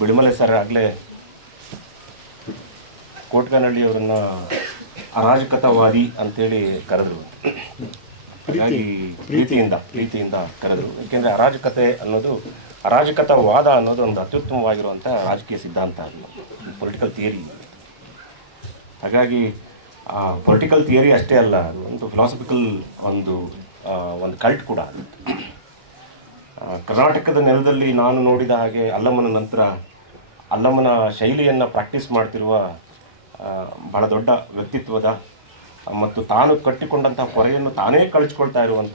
Bilimale sir ಆಗಲೇ ಕೋಟ್ಕನಹಳ್ಳಿಯವರನ್ನು ಅರಾಜಕತಾವಾದಿ ಅಂತೇಳಿ ಕರೆದ್ರು. ಹಾಗಾಗಿ ಪ್ರೀತಿಯಿಂದ ಕರೆದ್ರು. ಏಕೆಂದರೆ ಅರಾಜಕತಾವಾದ ಅನ್ನೋದು ಒಂದು ಅತ್ಯುತ್ತಮವಾಗಿರುವಂಥ ರಾಜಕೀಯ ಸಿದ್ಧಾಂತ, ಪೊಲಿಟಿಕಲ್ ಥಿಯರಿ. ಹಾಗಾಗಿ ಪೊಲಿಟಿಕಲ್ ಥಿಯರಿ ಅಷ್ಟೇ ಅಲ್ಲ, ಅದು ಒಂದು ಫಿಲಾಸಫಿಕಲ್ ಒಂದು ಕಲ್ಟ್ ಕೂಡ. ಕರ್ನಾಟಕದ ನೆಲದಲ್ಲಿ ನಾನು ನೋಡಿದ ಹಾಗೆ ಅಲ್ಲಮ್ಮನ ನಂತರ ಅಲ್ಲಮ್ಮನ ಶೈಲಿಯನ್ನು ಪ್ರಾಕ್ಟೀಸ್ ಮಾಡ್ತಿರುವ ಬಹಳ ದೊಡ್ಡ ವ್ಯಕ್ತಿತ್ವದ ಮತ್ತು ತಾನು ಕಟ್ಟಿಕೊಂಡಂಥ ಹೊರೆಯನ್ನು ತಾನೇ ಕಳಿಸ್ಕೊಳ್ತಾ ಇರುವಂಥ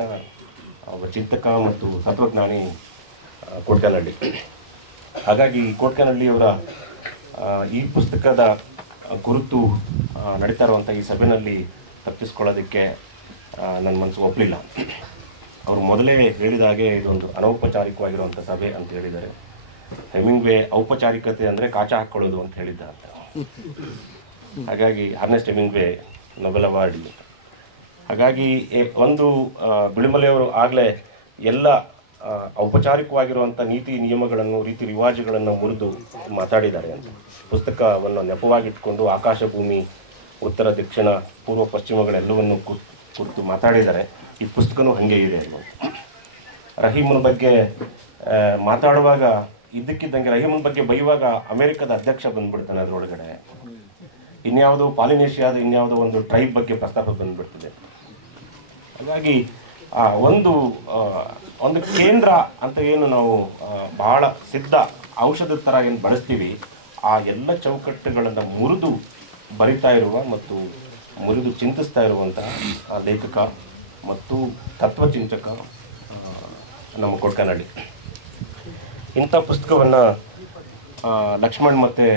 ಒಬ್ಬ ಚಿಂತಕ ಮತ್ತು ತತ್ವಜ್ಞಾನಿ ಕೋಟ್ಕನಹಳ್ಳಿ. ಹಾಗಾಗಿ ಕೋಟ್ಕನಹಳ್ಳಿಯವರ ಈ ಪುಸ್ತಕದ ಕುರಿತು ನಡೀತಾ ಇರುವಂಥ ಈ ಸಭೆಯಲ್ಲಿ ತಪ್ಪಿಸ್ಕೊಳ್ಳೋದಕ್ಕೆ ನನ್ನ ಮನಸ್ಸು ಒಪ್ಪಲಿಲ್ಲ. ಅವರು ಮೊದಲೇ ಹೇಳಿದ ಹಾಗೆ ಇದೊಂದು ಅನೌಪಚಾರಿಕವಾಗಿರುವಂಥ ಸಭೆ ಅಂತ ಹೇಳಿದ್ದಾರೆ. ಹೆಮಿಂಗ್ವೇ ಔಪಚಾರಿಕತೆ ಅಂದರೆ ಕಾಚ ಹಾಕ್ಕೊಳ್ಳೋದು ಅಂತ ಹೇಳಿದ್ದ ಅಂತ. ಹಾಗಾಗಿ ಅರ್ನೆಸ್ಟ್ ಹೆಮಿಂಗ್ವೇ ನೊಬೆಲ್ ಅವಾರ್ಡ್. ಹಾಗಾಗಿ ಒಂದು ಬಿಳಿಮಲೆಯವರು ಆಗಲೇ ಎಲ್ಲ ಔಪಚಾರಿಕವಾಗಿರುವಂಥ ನೀತಿ ನಿಯಮಗಳನ್ನು, ರೀತಿ ರಿವಾಜುಗಳನ್ನು ಮುರಿದು ಮಾತಾಡಿದ್ದಾರೆ ಅಂತ. ಪುಸ್ತಕವನ್ನು ನೆಪವಾಗಿಟ್ಕೊಂಡು ಆಕಾಶ ಭೂಮಿ, ಉತ್ತರ ದಕ್ಷಿಣ ಪೂರ್ವ ಪಶ್ಚಿಮಗಳೆಲ್ಲವನ್ನು ಕುರಿತು ಮಾತಾಡಿದ್ದಾರೆ. ಈ ಪುಸ್ತಕನೂ ಹಾಗೆ ಇದೆ. ರಹೀಮನ ಬಗ್ಗೆ ಮಾತಾಡುವಾಗ ಇದ್ದಕ್ಕಿದ್ದಂಗೆ ರಹೀಮನ ಬಗ್ಗೆ ಬೈಯುವಾಗ ಅಮೆರಿಕದ ಅಧ್ಯಕ್ಷ ಬಂದ್ಬಿಡ್ತಾನೆ ಅದರೊಳಗಡೆ. ಇನ್ಯಾವುದೋ ಪಾಲಿನೇಷಿಯಾದ ಇನ್ಯಾವುದೋ ಒಂದು ಟ್ರೈಬ್ ಬಗ್ಗೆ ಪ್ರಸ್ತಾಪ ಬಂದ್ಬಿಡ್ತದೆ. ಹಾಗಾಗಿ ಒಂದು ಕೇಂದ್ರ ಅಂತ ಏನು ನಾವು ಬಹಳ ಸಿದ್ಧ ಔಷಧದ ಥರ ಏನು ಬಳಸ್ತೀವಿ, ಆ ಎಲ್ಲ ಚೌಕಟ್ಟುಗಳನ್ನು ಮುರಿದು ಬರಿತಾ ಇರುವ ಮತ್ತು ಮುರಿದು ಚಿಂತಿಸ್ತಾ ಇರುವಂತಹ ಲೇಖಕ ಮತ್ತು ತತ್ವಚಿಂತಕ ನಮ್ಮ ಕೋಟ್ಕನಹಳ್ಳಿ. ಇಂಥ ಪುಸ್ತಕವನ್ನು ಲಕ್ಷ್ಮಣ್ ಮತ್ತು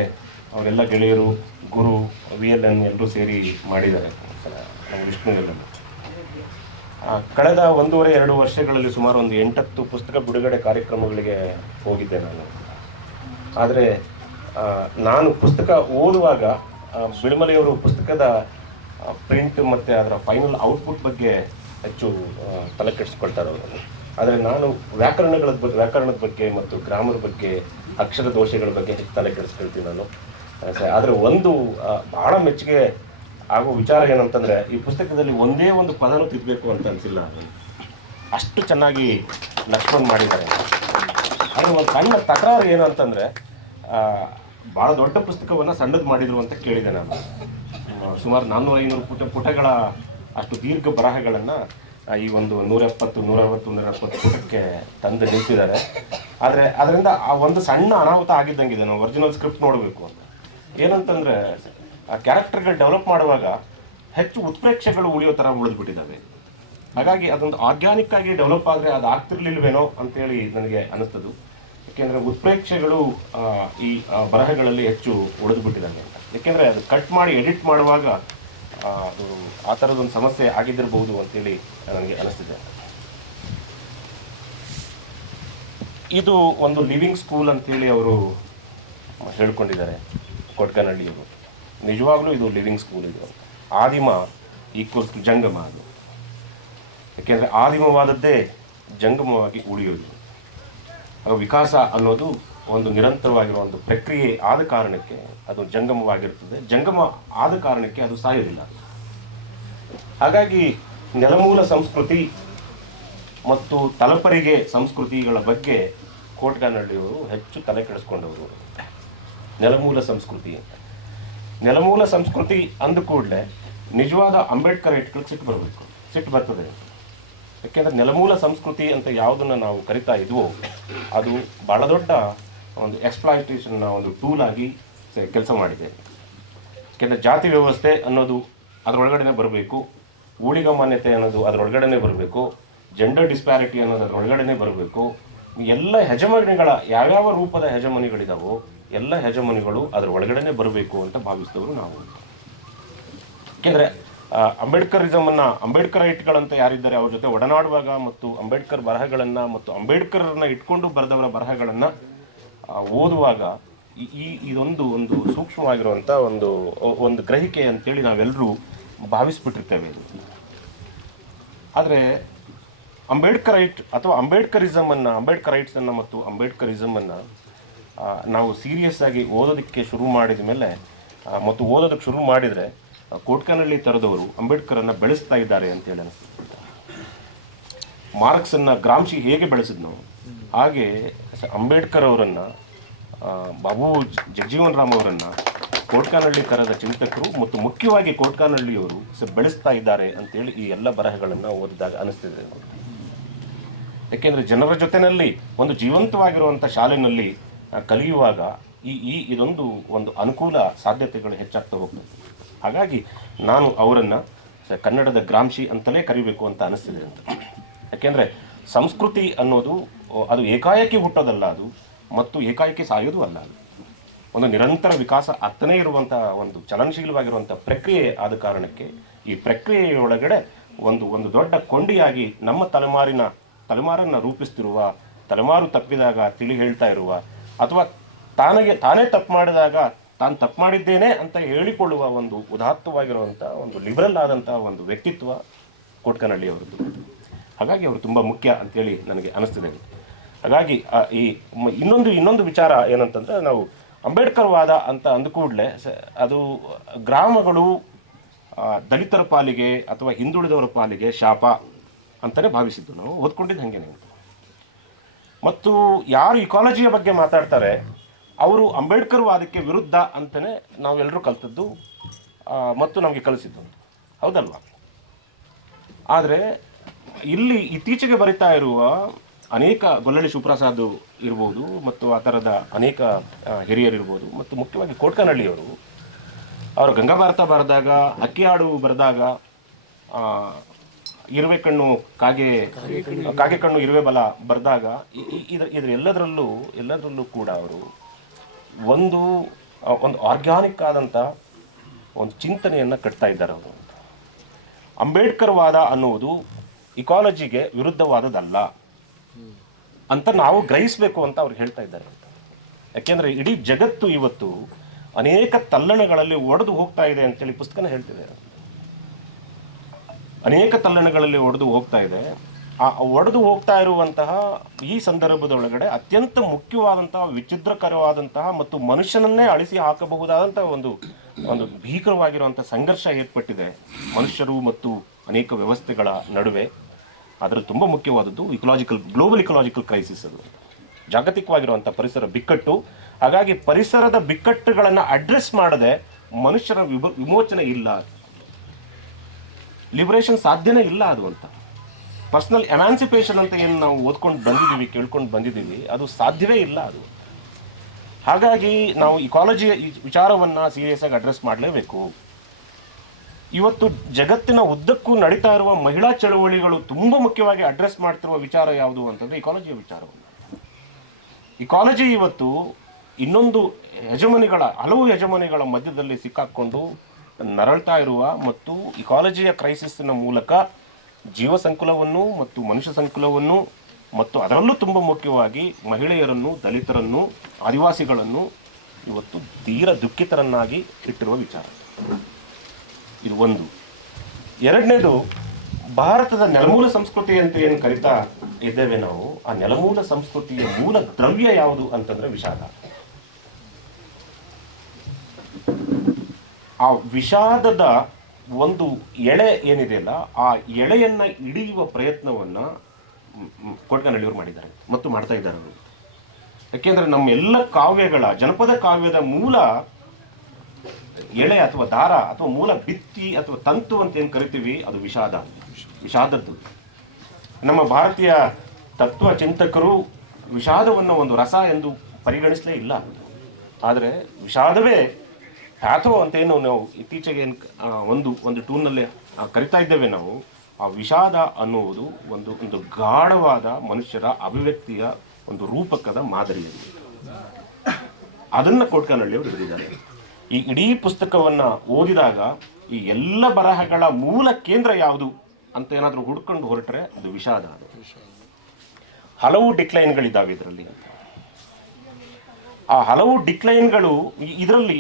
ಅವರೆಲ್ಲ ಗೆಳೆಯರು, ಗುರು, VLN ಎಲ್ಲರೂ ಸೇರಿ ಮಾಡಿದ್ದಾರೆ. ನಮ್ಮ ವಿಷ್ಣು ಎಲ್ಲ ಕಳೆದ 1.5-2 ವರ್ಷಗಳಲ್ಲಿ ಸುಮಾರು ಒಂದು 8-10 ಪುಸ್ತಕ ಬಿಡುಗಡೆ ಕಾರ್ಯಕ್ರಮಗಳಿಗೆ ಹೋಗಿದ್ದೆ ನಾನು. ಆದರೆ ನಾನು ಪುಸ್ತಕ ಓದುವಾಗ ಬಿಳಿಮಲೆಯವರು ಪುಸ್ತಕದ ಪ್ರಿಂಟ್ ಮತ್ತು ಅದರ ಫೈನಲ್ ಔಟ್ಪುಟ್ ಬಗ್ಗೆ ಹೆಚ್ಚು ತಲೆ ಕೆಡಿಸ್ಕೊಳ್ತಾರೆ ಅವರು. ಆದರೆ ನಾನು ವ್ಯಾಕರಣದ ಬಗ್ಗೆ ಮತ್ತು ಗ್ರಾಮರ್ ಬಗ್ಗೆ, ಅಕ್ಷರ ದೋಷಗಳ ಬಗ್ಗೆ ಹೆಚ್ಚು ತಲೆ ಕೆಡಿಸ್ಕೊಳ್ತೀನಿ ನಾನು. ಆದರೆ ಒಂದು ಭಾಳ ಮೆಚ್ಚುಗೆ ಆಗೋ ವಿಚಾರ ಏನಂತಂದರೆ, ಈ ಪುಸ್ತಕದಲ್ಲಿ ಒಂದೇ ಒಂದು ಪದನೂ ತಿದ್ದಬೇಕು ಅಂತ ಅನಿಸಿಲ್ಲ. ಅಷ್ಟು ಚೆನ್ನಾಗಿ ಲಕ್ಷ್ಮಣ್ ಮಾಡಿದ್ದಾರೆ. ಆದರೆ ಒಂದು ಸಣ್ಣ ತಕರಾರು ಏನು ಅಂತಂದರೆ, ಭಾಳ ದೊಡ್ಡ ಪುಸ್ತಕವನ್ನು ಸಣ್ಣದು ಮಾಡಿದರು ಅಂತ ಕೇಳಿದೆ ನಾನು. ಸುಮಾರು 400-500 ಪುಟಗಳ ಅಷ್ಟು ದೀರ್ಘ ಬರಹಗಳನ್ನು ಈ ಒಂದು 170-160 ಪುಟಕ್ಕೆ ತಂದು ನಿಲ್ಲಿಸಿದ್ದಾರೆ. ಆದರೆ ಅದರಿಂದ ಆ ಒಂದು ಸಣ್ಣ ಅನಾಹುತ ಆಗಿದ್ದಂಗಿದೆ. ನಾವು ಒರಿಜಿನಲ್ ಸ್ಕ್ರಿಪ್ಟ್ ನೋಡಬೇಕು ಅಂತ. ಏನಂತಂದರೆ, ಆ ಕ್ಯಾರೆಕ್ಟರ್ಗಳು ಡೆವಲಪ್ ಮಾಡುವಾಗ ಹೆಚ್ಚು ಉತ್ಪ್ರೇಕ್ಷೆಗಳು ಉಳಿಯೋ ಥರ ಉಳಿದ್ಬಿಟ್ಟಿದ್ದಾವೆ. ಹಾಗಾಗಿ ಅದೊಂದು ಆರ್ಗ್ಯಾನಿಕ್ ಆಗಿ ಡೆವಲಪ್ ಆದರೆ ಅದು ಆಗ್ತಿರ್ಲಿಲ್ವೇನೋ ಅಂತೇಳಿ ನನಗೆ ಅನ್ನಿಸ್ತದು. ಏಕೆಂದರೆ ಉತ್ಪ್ರೇಕ್ಷೆಗಳು ಈ ಬರಹಗಳಲ್ಲಿ ಹೆಚ್ಚು ಉಳಿದ್ಬಿಟ್ಟಿದ್ದಾವೆ ಅಂತ. ಏಕೆಂದರೆ ಅದು ಕಟ್ ಮಾಡಿ ಎಡಿಟ್ ಮಾಡುವಾಗ ಅದು ಆ ಥರದೊಂದು ಸಮಸ್ಯೆ ಆಗಿದ್ದಿರಬಹುದು ಅಂತೇಳಿ ನನಗೆ ಅನಿಸ್ತಿದೆ. ಇದು ಒಂದು ಲಿವಿಂಗ್ ಸ್ಕೂಲ್ ಅಂತೇಳಿ ಅವರು ಹೇಳ್ಕೊಂಡಿದ್ದಾರೆ ಕೋಟ್ಕನಹಳ್ಳಿಯವರು. ನಿಜವಾಗ್ಲೂ ಇದು ಲಿವಿಂಗ್ ಸ್ಕೂಲ್. ಇದು ಆದಿಮ ಈಕ್ವಲ್ಸ್ ಜಂಗಮ. ಅದು ಯಾಕೆಂದರೆ ಆದಿಮವಾದದ್ದೇ ಜಂಗಮವಾಗಿ ಉಳಿಯೋದು. ವಿಕಾಸ ಅನ್ನೋದು ಒಂದು ನಿರಂತರವಾಗಿರುವ ಒಂದು ಪ್ರಕ್ರಿಯೆ ಆದ ಕಾರಣಕ್ಕೆ ಅದು ಜಂಗಮವಾಗಿರ್ತದೆ. ಜಂಗಮ ಆದ ಕಾರಣಕ್ಕೆ ಅದು ಸಾಯೋದಿಲ್ಲ. ಹಾಗಾಗಿ ನೆಲಮೂಲ ಸಂಸ್ಕೃತಿ ಮತ್ತು ತಲಪರಿಗೆ ಸಂಸ್ಕೃತಿಗಳ ಬಗ್ಗೆ ಕೋಟ್ಕನಹಳ್ಳಿಯವರು ಹೆಚ್ಚು ತಲೆ ಕೆಡಿಸ್ಕೊಂಡವರು. ನೆಲಮೂಲ ಸಂಸ್ಕೃತಿ ಅಂತ, ನೆಲಮೂಲ ಸಂಸ್ಕೃತಿ ಅಂದ ಕೂಡಲೇ ನಿಜವಾದ ಅಂಬೇಡ್ಕರ್ ಇಟ್ಗಳಿಗೆ ಸಿಟ್ಟು ಬರ್ತದೆ. ಯಾಕೆಂದರೆ ನೆಲಮೂಲ ಸಂಸ್ಕೃತಿ ಅಂತ ಯಾವುದನ್ನು ನಾವು ಕರಿತಾ ಇದ್ವೋ ಅದು ಭಾಳ ದೊಡ್ಡ ಒಂದು ಎಕ್ಸ್ಪ್ಲಾಯಿಟೇಷನ್ನ ಒಂದು ಟೂಲ್ ಆಗಿ ಕೆಲಸ ಮಾಡಿದೆ. ಯಾಕೆಂದರೆ ಜಾತಿ ವ್ಯವಸ್ಥೆ ಅನ್ನೋದು ಅದರೊಳಗಡೆ ಬರಬೇಕು, ಊಳಿಗ ಮಾನ್ಯತೆ ಅನ್ನೋದು ಅದರೊಳಗಡೆ ಬರಬೇಕು, ಜೆಂಡರ್ ಡಿಸ್ಪ್ಯಾರಿಟಿ ಅನ್ನೋದು ಅದರೊಳಗಡೆ ಬರಬೇಕು. ಎಲ್ಲ ಹೆಜಮನಿಗಳ ಯಾವ್ಯಾವ ರೂಪದ ಹೆಜಮನಿಗಳಿದಾವೋ ಎಲ್ಲ ಹೆಜಮನಿಗಳು ಅದರ ಒಳಗಡೆ ಬರಬೇಕು ಅಂತ ಭಾವಿಸಿದವರು ನಾವು. ಯಾಕೆಂದರೆ ಅಂಬೇಡ್ಕರಿಸಮನ್ನು, ಅಂಬೇಡ್ಕರೈಟ್ಗಳಂತ ಯಾರಿದ್ದಾರೆ ಅವ್ರ ಜೊತೆ ಒಡನಾಡುವಾಗ ಮತ್ತು ಅಂಬೇಡ್ಕರ್ ಬರಹಗಳನ್ನು ಮತ್ತು ಅಂಬೇಡ್ಕರನ್ನ ಇಟ್ಕೊಂಡು ಬರೆದವರ ಬರಹಗಳನ್ನು ಓದುವಾಗ ಇದೊಂದು ಸೂಕ್ಷ್ಮವಾಗಿರುವಂಥ ಒಂದು ಗ್ರಹಿಕೆ ಅಂತೇಳಿ ನಾವೆಲ್ಲರೂ ಭಾವಿಸ್ಬಿಟ್ಟಿರ್ತೇವೆ. ಆದರೆ ಅಂಬೇಡ್ಕರೈಟ್ ಅಥವಾ ಅಂಬೇಡ್ಕರಿಸಮನ್ನು, ಅಂಬೇಡ್ಕರೈಟ್ಸನ್ನು ಮತ್ತು ಅಂಬೇಡ್ಕರಿಸಮನ್ನು ನಾವು ಸೀರಿಯಸ್ ಆಗಿ ಓದೋದಕ್ಕೆ ಶುರು ಮಾಡಿದ ಮೇಲೆ ಮತ್ತು ಓದೋದಕ್ಕೆ ಶುರು ಮಾಡಿದರೆ ಕೋಟ್ಕನಹಳ್ಳಿ ಥರದವರು ಅಂಬೇಡ್ಕರನ್ನು ಬೆಳೆಸ್ತಾ ಇದ್ದಾರೆ ಅಂತೇಳಿ ಅನಿಸ್ತದೆ. ಮಾರ್ಕ್ಸನ್ನು ಗ್ರಾಮ್ಶಿ ಹೇಗೆ ಬೆಳೆಸಿದ್ನೋ ಹಾಗೆ ಅಂಬೇಡ್ಕರ್ ಅವರನ್ನು, ಬಾಬು ಜಗಜೀವನ್ ರಾಮ್ ಅವರನ್ನು ಕೋಟ್ಕನಹಳ್ಳಿ ಥರದ ಚಿಂತಕರು ಮತ್ತು ಮುಖ್ಯವಾಗಿ ಕೋಟ್ಕನಹಳ್ಳಿಯವರು ಬೆಳೆಸ್ತಾ ಇದ್ದಾರೆ ಅಂತೇಳಿ ಈ ಎಲ್ಲ ಬರಹಗಳನ್ನು ಓದಿದಾಗ ಅನಿಸ್ತಿದೆ. ಯಾಕೆಂದರೆ ಜನರ ಜೊತೆಯಲ್ಲಿ ಒಂದು ಜೀವಂತವಾಗಿರುವಂಥ ಶಾಲೆಯಲ್ಲಿ ಕಲಿಯುವಾಗ ಇದೊಂದು ಅನುಕೂಲ ಸಾಧ್ಯತೆಗಳು ಹೆಚ್ಚಾಗ್ತಾ ಹೋಗ್ತದೆ. ಹಾಗಾಗಿ ನಾನು ಅವರನ್ನು ಕನ್ನಡದ ಗ್ರಾಮ್ಶಿ ಅಂತಲೇ ಕರಿಬೇಕು ಅಂತ ಅನಿಸ್ತಿದೆ ಅಂತ. ಯಾಕೆಂದರೆ ಸಂಸ್ಕೃತಿ ಅನ್ನೋದು ಅದು ಏಕಾಏಕಿ ಹುಟ್ಟೋದಲ್ಲ, ಅದು ಮತ್ತು ಏಕಾಏಕಿ ಸಾಯೋದು ಅಲ್ಲ. ಅದು ಒಂದು ನಿರಂತರ ವಿಕಾಸ ಆಗ್ತಾನೇ ಇರುವಂಥ ಒಂದು ಚಲನಶೀಲವಾಗಿರುವಂಥ ಪ್ರಕ್ರಿಯೆ ಆದ ಕಾರಣಕ್ಕೆ ಈ ಪ್ರಕ್ರಿಯೆಯೊಳಗಡೆ ಒಂದು ದೊಡ್ಡ ಕೊಂಡಿಯಾಗಿ ನಮ್ಮ ತಲೆಮಾರನ್ನು ರೂಪಿಸ್ತಿರುವ, ತಲೆಮಾರು ತಪ್ಪಿದಾಗ ತಿಳಿ ಹೇಳ್ತಾ ಇರುವ, ಅಥವಾ ತಾನೇ ತಪ್ಪು ಮಾಡಿದಾಗ ತಾನು ತಪ್ಪು ಮಾಡಿದ್ದೇನೆ ಅಂತ ಹೇಳಿಕೊಳ್ಳುವ ಒಂದು ಉದಾತ್ತವಾಗಿರುವಂಥ ಒಂದು ಲಿಬರಲ್ ಆದಂಥ ಒಂದು ವ್ಯಕ್ತಿತ್ವ ಕೋಟ್ಕನಹಳ್ಳಿ ಅವರದ್ದು. ಹಾಗಾಗಿ ಅವರು ತುಂಬ ಮುಖ್ಯ ಅಂತೇಳಿ ನನಗೆ ಅನಿಸ್ತಿದೆ. ಹಾಗಾಗಿ ಇನ್ನೊಂದು ವಿಚಾರ ಏನಂತಂದರೆ, ನಾವು ಅಂಬೇಡ್ಕರ್ ವಾದ ಅಂತ ಅಂದ ಕೂಡಲೇ ಅದು ಗ್ರಾಮಗಳು ದಲಿತರ ಪಾಲಿಗೆ ಅಥವಾ ಹಿಂದುಳಿದವರ ಪಾಲಿಗೆ ಶಾಪ ಅಂತಲೇ ಭಾವಿಸಿದ್ದು, ನಾವು ಓದ್ಕೊಂಡಿದ್ದು ಹಾಗೇನೆ. ಮತ್ತು ಯಾರು ಇಕಾಲಜಿಯ ಬಗ್ಗೆ ಮಾತಾಡ್ತಾರೆ ಅವರು ಅಂಬೇಡ್ಕರ್ ವಾದಕ್ಕೆ ವಿರುದ್ಧ ಅಂತಲೇ ನಾವೆಲ್ಲರೂ ಕಲ್ತದ್ದು ಮತ್ತು ನಮಗೆ ಕಲಿಸಿದ್ದು, ಹೌದಲ್ವಾ? ಆದರೆ ಇಲ್ಲಿ ಇತ್ತೀಚೆಗೆ ಬರಿತಾ ಇರುವ ಅನೇಕ ಗೊಲ್ಲಳ್ಳಿ ಶಿವಪ್ರಸಾದ್ ಇರ್ಬೋದು ಮತ್ತು ಆ ಥರದ ಅನೇಕ ಹಿರಿಯರಿರ್ಬೋದು ಮತ್ತು ಮುಖ್ಯವಾಗಿ ಕೋಟ್ಕನಹಳ್ಳಿಯವರು ಅವರು ಗಂಗಾ ಭಾರತ ಬರೆದಾಗ, ಅಕ್ಕಿಯಾಡು ಬರೆದಾಗ, ಇರುವೆ ಕಣ್ಣು ಕಾಗೆ ಕಣ್ಣು ಇರುವೆ ಬಲ ಬರೆದಾಗ ಎಲ್ಲದರಲ್ಲೂ ಕೂಡ ಅವರು ಒಂದು ಆರ್ಗ್ಯಾನಿಕ್ ಆದಂಥ ಒಂದು ಚಿಂತನೆಯನ್ನು ಕಟ್ತಾ ಇದ್ದಾರೆ. ಅವರು ಅಂಬೇಡ್ಕರ್ ವಾದ ಅನ್ನುವುದು ಇಕಾಲಜಿಗೆ ವಿರುದ್ಧವಾದದ್ದಲ್ಲ ಅಂತ ನಾವು ಗ್ರಹಿಸಬೇಕು ಅಂತ ಅವ್ರು ಹೇಳ್ತಾ ಇದ್ದಾರೆ. ಯಾಕೆಂದರೆ ಇಡೀ ಜಗತ್ತು ಇವತ್ತು ಅನೇಕ ತಲ್ಲಣಗಳಲ್ಲಿ ಒಡೆದು ಹೋಗ್ತಾ ಇದೆ ಅಂತೇಳಿ ಪುಸ್ತಕನ ಹೇಳ್ತಿದೆ. ಅನೇಕ ತಲ್ಲಣಗಳಲ್ಲಿ ಒಡೆದು ಹೋಗ್ತಾ ಇದೆ. ಆ ಒಡೆದು ಹೋಗ್ತಾ ಇರುವಂತಹ ಈ ಸಂದರ್ಭದೊಳಗಡೆ ಅತ್ಯಂತ ಮುಖ್ಯವಾದಂತಹ, ವಿಚಿತ್ರಕರವಾದಂತಹ ಮತ್ತು ಮನುಷ್ಯನನ್ನೇ ಅಳಿಸಿ ಹಾಕಬಹುದಾದಂತಹ ಒಂದು ಭೀಕರವಾಗಿರುವಂಥ ಸಂಘರ್ಷ ಏರ್ಪಟ್ಟಿದೆ ಮನುಷ್ಯರು ಮತ್ತು ಅನೇಕ ವ್ಯವಸ್ಥೆಗಳ ನಡುವೆ. ಅದರಲ್ಲಿ ತುಂಬ ಮುಖ್ಯವಾದದ್ದು ಗ್ಲೋಬಲ್ ಇಕಲಾಜಿಕಲ್ ಕ್ರೈಸಿಸ್, ಅದು ಜಾಗತಿಕವಾಗಿರುವಂಥ ಪರಿಸರ ಬಿಕ್ಕಟ್ಟು. ಹಾಗಾಗಿ ಪರಿಸರದ ಬಿಕ್ಕಟ್ಟುಗಳನ್ನು ಅಡ್ರೆಸ್ ಮಾಡದೆ ಮನುಷ್ಯರ ವಿಮೋಚನೆ ಇಲ್ಲ, ಲಿಬರೇಷನ್ ಸಾಧ್ಯನೇ ಇಲ್ಲ ಅದು ಅಂತ. ಪರ್ಸನಲ್ ಎಮ್ಯಾನ್ಸಿಪೇಷನ್ ಅಂತ ಏನು ನಾವು ಓದ್ಕೊಂಡು ಬಂದಿದ್ದೀವಿ, ಕೇಳ್ಕೊಂಡು ಬಂದಿದ್ದೀವಿ, ಅದು ಸಾಧ್ಯವೇ ಇಲ್ಲ ಅದು. ಹಾಗಾಗಿ ನಾವು ಇಕಾಲಜಿಯ ಈ ವಿಚಾರವನ್ನು ಸೀರಿಯಸ್ ಆಗಿ ಅಡ್ರೆಸ್ ಮಾಡಲೇಬೇಕು. ಇವತ್ತು ಜಗತ್ತಿನ ಉದ್ದಕ್ಕೂ ನಡೀತಾ ಇರುವ ಮಹಿಳಾ ಚಳವಳಿಗಳು ತುಂಬ ಮುಖ್ಯವಾಗಿ ಅಡ್ರೆಸ್ ಮಾಡ್ತಿರುವ ವಿಚಾರ ಯಾವುದು ಅಂತಂದರೆ ಇಕಾಲಜಿಯ ವಿಚಾರವನ್ನು. ಇಕಾಲಜಿ ಇವತ್ತು ಇನ್ನೊಂದು ಹಲವು ಹೆಜಮನಿಗಳ ಮಧ್ಯದಲ್ಲಿ ಸಿಕ್ಕಾಕ್ಕೊಂಡು ನರಳ್ತಾ ಇರುವ ಮತ್ತು ಇಕಾಲಜಿಯ ಕ್ರೈಸಿಸ್ನ ಮೂಲಕ ಜೀವ ಸಂಕುಲವನ್ನು ಮತ್ತು ಮನುಷ್ಯ ಸಂಕುಲವನ್ನು ಮತ್ತು ಅದರಲ್ಲೂ ತುಂಬ ಮುಖ್ಯವಾಗಿ ಮಹಿಳೆಯರನ್ನು, ದಲಿತರನ್ನು, ಆದಿವಾಸಿಗಳನ್ನು ಇವತ್ತು ತೀರ ದುಃಖಿತರನ್ನಾಗಿ ಇಟ್ಟಿರುವ ವಿಚಾರ ಇದು ಒಂದು. ಎರಡನೇದು, ಭಾರತದ ನೆಲಮೂಲ ಸಂಸ್ಕೃತಿ ಅಂತ ಏನು ಕರಿತಾ ಇದ್ದೇವೆ ನಾವು, ಆ ನೆಲಮೂಲ ಸಂಸ್ಕೃತಿಯ ಮೂಲ ದ್ರವ್ಯ ಯಾವುದು ಅಂತಂದರೆ ವಿಷಾದ. ಆ ವಿಷಾದದ ಒಂದು ಎಳೆ ಏನಿದೆಯಲ್ಲ, ಆ ಎಳೆಯನ್ನು ಹಿಡಿಯುವ ಪ್ರಯತ್ನವನ್ನು ಕೋಟ್ಕನಹಳ್ಳಿಯವರು ಮಾಡಿದ್ದಾರೆ ಮತ್ತು ಮಾಡ್ತಾ ಇದ್ದಾರೆ ಅವರು. ಯಾಕೆಂದರೆ ನಮ್ಮ ಎಲ್ಲ ಕಾವ್ಯಗಳ, ಜನಪದ ಕಾವ್ಯದ ಮೂಲ ಎಳೆ ಅಥವಾ ದಾರ ಅಥವಾ ಮೂಲ ಭಿತ್ತಿ ಅಥವಾ ತಂತು ಅಂತ ಏನು ಕರಿತೀವಿ, ಅದು ವಿಷಾದದ್ದು. ನಮ್ಮ ಭಾರತೀಯ ತತ್ವ ಚಿಂತಕರು ವಿಷಾದವನ್ನು ಒಂದು ರಸ ಎಂದು ಪರಿಗಣಿಸಲೇ ಇಲ್ಲ. ಆದರೆ ವಿಷಾದವೇ ಅಥೋ ಅಂತ ಏನು ನಾವು ಇತ್ತೀಚೆಗೆ ಒಂದು ಟೂನಲ್ಲಿ ಕರಿತಾ ಇದ್ದೇವೆ ನಾವು, ಆ ವಿಷಾದ ಅನ್ನುವುದು ಒಂದು ಗಾಢವಾದ ಮನುಷ್ಯರ ಅಭಿವ್ಯಕ್ತಿಯ ಒಂದು ರೂಪಕದ ಮಾದರಿಯಲ್ಲಿ ಅದನ್ನು ಕೋಟ್ಕನಹಳ್ಳಿಯವರು ಬರೆದಿದ್ದಾರೆ. ಈ ಇಡೀ ಪುಸ್ತಕವನ್ನು ಓದಿದಾಗ ಈ ಎಲ್ಲ ಬರಹಗಳ ಮೂಲ ಕೇಂದ್ರ ಯಾವುದು ಅಂತ ಏನಾದರೂ ಹುಡ್ಕೊಂಡು ಹೊರಟ್ರೆ ಅದು ವಿಷಾದ. ಅದು ಹಲವು ಡಿಕ್ಲೈನ್ಗಳಿದ್ದಾವೆ ಇದರಲ್ಲಿ. ಆ ಹಲವು ಡಿಕ್ಲೈನ್ಗಳು ಇದರಲ್ಲಿ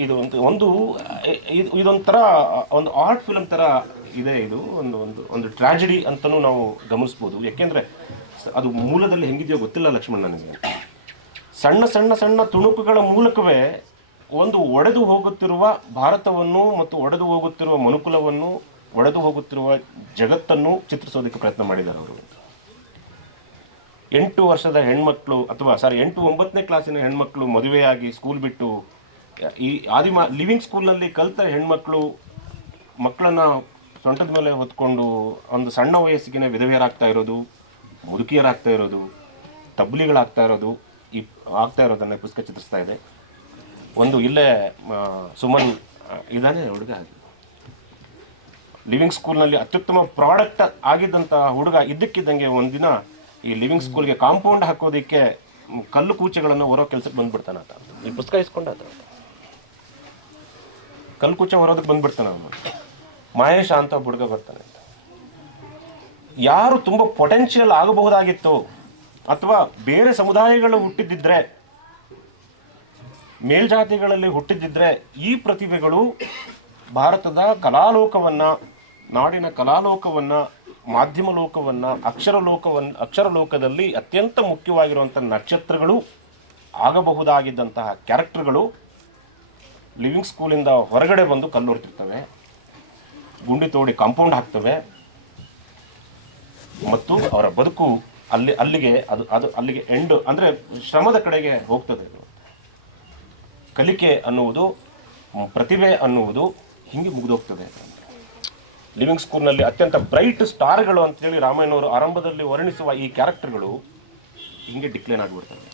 ಇದೊಂಥರ ಒಂದು ಆರ್ಟ್ ಫಿಲಮ್ ಥರ ಇದೆ. ಇದು ಒಂದು ಟ್ರಾಜಿಡಿ ಅಂತಲೂ ನಾವು ಗಮನಿಸ್ಬೋದು. ಯಾಕೆಂದರೆ ಅದು ಮೂಲದಲ್ಲಿ ಹೆಂಗಿದೆಯೋ ಗೊತ್ತಿಲ್ಲ ಲಕ್ಷ್ಮಣ್ ನನಗೆ. ಸಣ್ಣ ಸಣ್ಣ ಸಣ್ಣ ತುಣುಕುಗಳ ಮೂಲಕವೇ ಒಂದು ಒಡೆದು ಹೋಗುತ್ತಿರುವ ಭಾರತವನ್ನು ಮತ್ತು ಒಡೆದು ಹೋಗುತ್ತಿರುವ ಮನುಕುಲವನ್ನು, ಒಡೆದು ಹೋಗುತ್ತಿರುವ ಜಗತ್ತನ್ನು ಚಿತ್ರಿಸೋದಕ್ಕೆ ಪ್ರಯತ್ನ ಮಾಡಿದ್ದಾರೆ ಅವರು. 8 ವರ್ಷದ ಹೆಣ್ಮಕ್ಳು ಅಥವಾ 8-9ನೇ ಕ್ಲಾಸಿನ ಹೆಣ್ಮಕ್ಳು ಮದುವೆಯಾಗಿ ಸ್ಕೂಲ್ ಬಿಟ್ಟು ಈ ಲಿವಿಂಗ್ ಸ್ಕೂಲ್ನಲ್ಲಿ ಕಲಿತ ಹೆಣ್ಮಕ್ಳು ಮಕ್ಕಳನ್ನು ಸೊಂಟದ ಮೇಲೆ ಹೊತ್ಕೊಂಡು ಒಂದು ಸಣ್ಣ ವಯಸ್ಸಿಗೆ ವಿಧವೆಯರಾಗ್ತಾ ಇರೋದು, ಮುದುಕಿಯರಾಗ್ತಾ ಇರೋದು, ತಬ್ಲಿಗಳಾಗ್ತಾ ಇರೋದು, ಆಗ್ತಾ ಇರೋದನ್ನ ಪುಸ್ತಕ ಚಿತ್ರಿಸ್ತಾ ಇದೆ. ಒಂದು ಇಲ್ಲೇ ಸುಮನ್ ಇದಾನೆ ಹುಡುಗ, ಲಿವಿಂಗ್ ಸ್ಕೂಲ್ನಲ್ಲಿ ಅತ್ಯುತ್ತಮ ಪ್ರಾಡಕ್ಟ್ ಆಗಿದ್ದಂಥ ಹುಡುಗ ಇದ್ದಕ್ಕಿದ್ದಂಗೆ ಒಂದಿನ ಈ ಲಿವಿಂಗ್ ಸ್ಕೂಲ್ಗೆ ಕಾಂಪೌಂಡ್ ಹಾಕೋದಕ್ಕೆ ಕಲ್ಲು ಕೂಚೆಗಳನ್ನು ಹೊರೋ ಕೆಲಸಕ್ಕೆ ಬಂದ್ಬಿಡ್ತಾನ ಆತ. ಈ ಪುಸ್ತಕ ಇಸ್ಕೊಂಡ ಆತ ಕಲ್ಲು ಕೂಚೆ ಹೊರೋದಕ್ಕೆ ಬಂದ್ಬಿಡ್ತಾನ ಅವನು. ಮಹೇಶ ಅಂತ ಒಬ್ಬ ಹುಡುಗ ಬರ್ತಾನೆ ಅಂತ. ಯಾರು ತುಂಬ ಪೊಟೆನ್ಷಿಯಲ್ ಆಗಬಹುದಾಗಿತ್ತು ಅಥವಾ ಬೇರೆ ಸಮುದಾಯಗಳು ಹುಟ್ಟಿದ್ದಿದ್ರೆ, ಮೇಲ್ಜಾತಿಗಳಲ್ಲಿ ಹುಟ್ಟಿದ್ದಿದ್ರೆ ಈ ಪ್ರತಿಭೆಗಳು ಭಾರತದ ಕಲಾಲೋಕವನ್ನು, ನಾಡಿನ ಕಲಾಲೋಕವನ್ನು, ಮಾಧ್ಯಮ ಲೋಕವನ್ನು, ಅಕ್ಷರ ಲೋಕದಲ್ಲಿ ಅತ್ಯಂತ ಮುಖ್ಯವಾಗಿರುವಂಥ ನಕ್ಷತ್ರಗಳು ಆಗಬಹುದಾಗಿದ್ದಂತಹ ಕ್ಯಾರೆಕ್ಟರ್ಗಳು ಲಿವಿಂಗ್ ಸ್ಕೂಲಿಂದ ಹೊರಗಡೆ ಬಂದು ಕಲ್ಲೊರ್ತಿರ್ತವೆ, ಗುಂಡಿ ತೋಡಿ ಕಾಂಪೌಂಡ್ ಹಾಕ್ತವೆ ಮತ್ತು ಅವರ ಬದುಕು ಅಲ್ಲಿಗೆ ಅಲ್ಲಿಗೆ ಎಂಡ್ ಅಂದರೆ ಶ್ರಮದ ಕಡೆಗೆ ಹೋಗ್ತದೆ. ಕಲಿಕೆ ಅನ್ನುವುದು, ಪ್ರತಿಭೆ ಅನ್ನುವುದು ಹಿಂಗೆ ಮುಗಿದೋಗ್ತದೆ. ಲಿವಿಂಗ್ ಸ್ಕೂಲ್ನಲ್ಲಿ ಅತ್ಯಂತ ಬ್ರೈಟ್ ಸ್ಟಾರ್ಗಳು ಅಂತೇಳಿ ರಾಮಾಯಣವರು ಆರಂಭದಲ್ಲಿ ವರ್ಣಿಸುವ ಈ ಕ್ಯಾರೆಕ್ಟರ್ಗಳು ಹಿಂಗೆ ಡಿಕ್ಲೈನ್ ಆಗಿಬಿಡ್ತವೆ.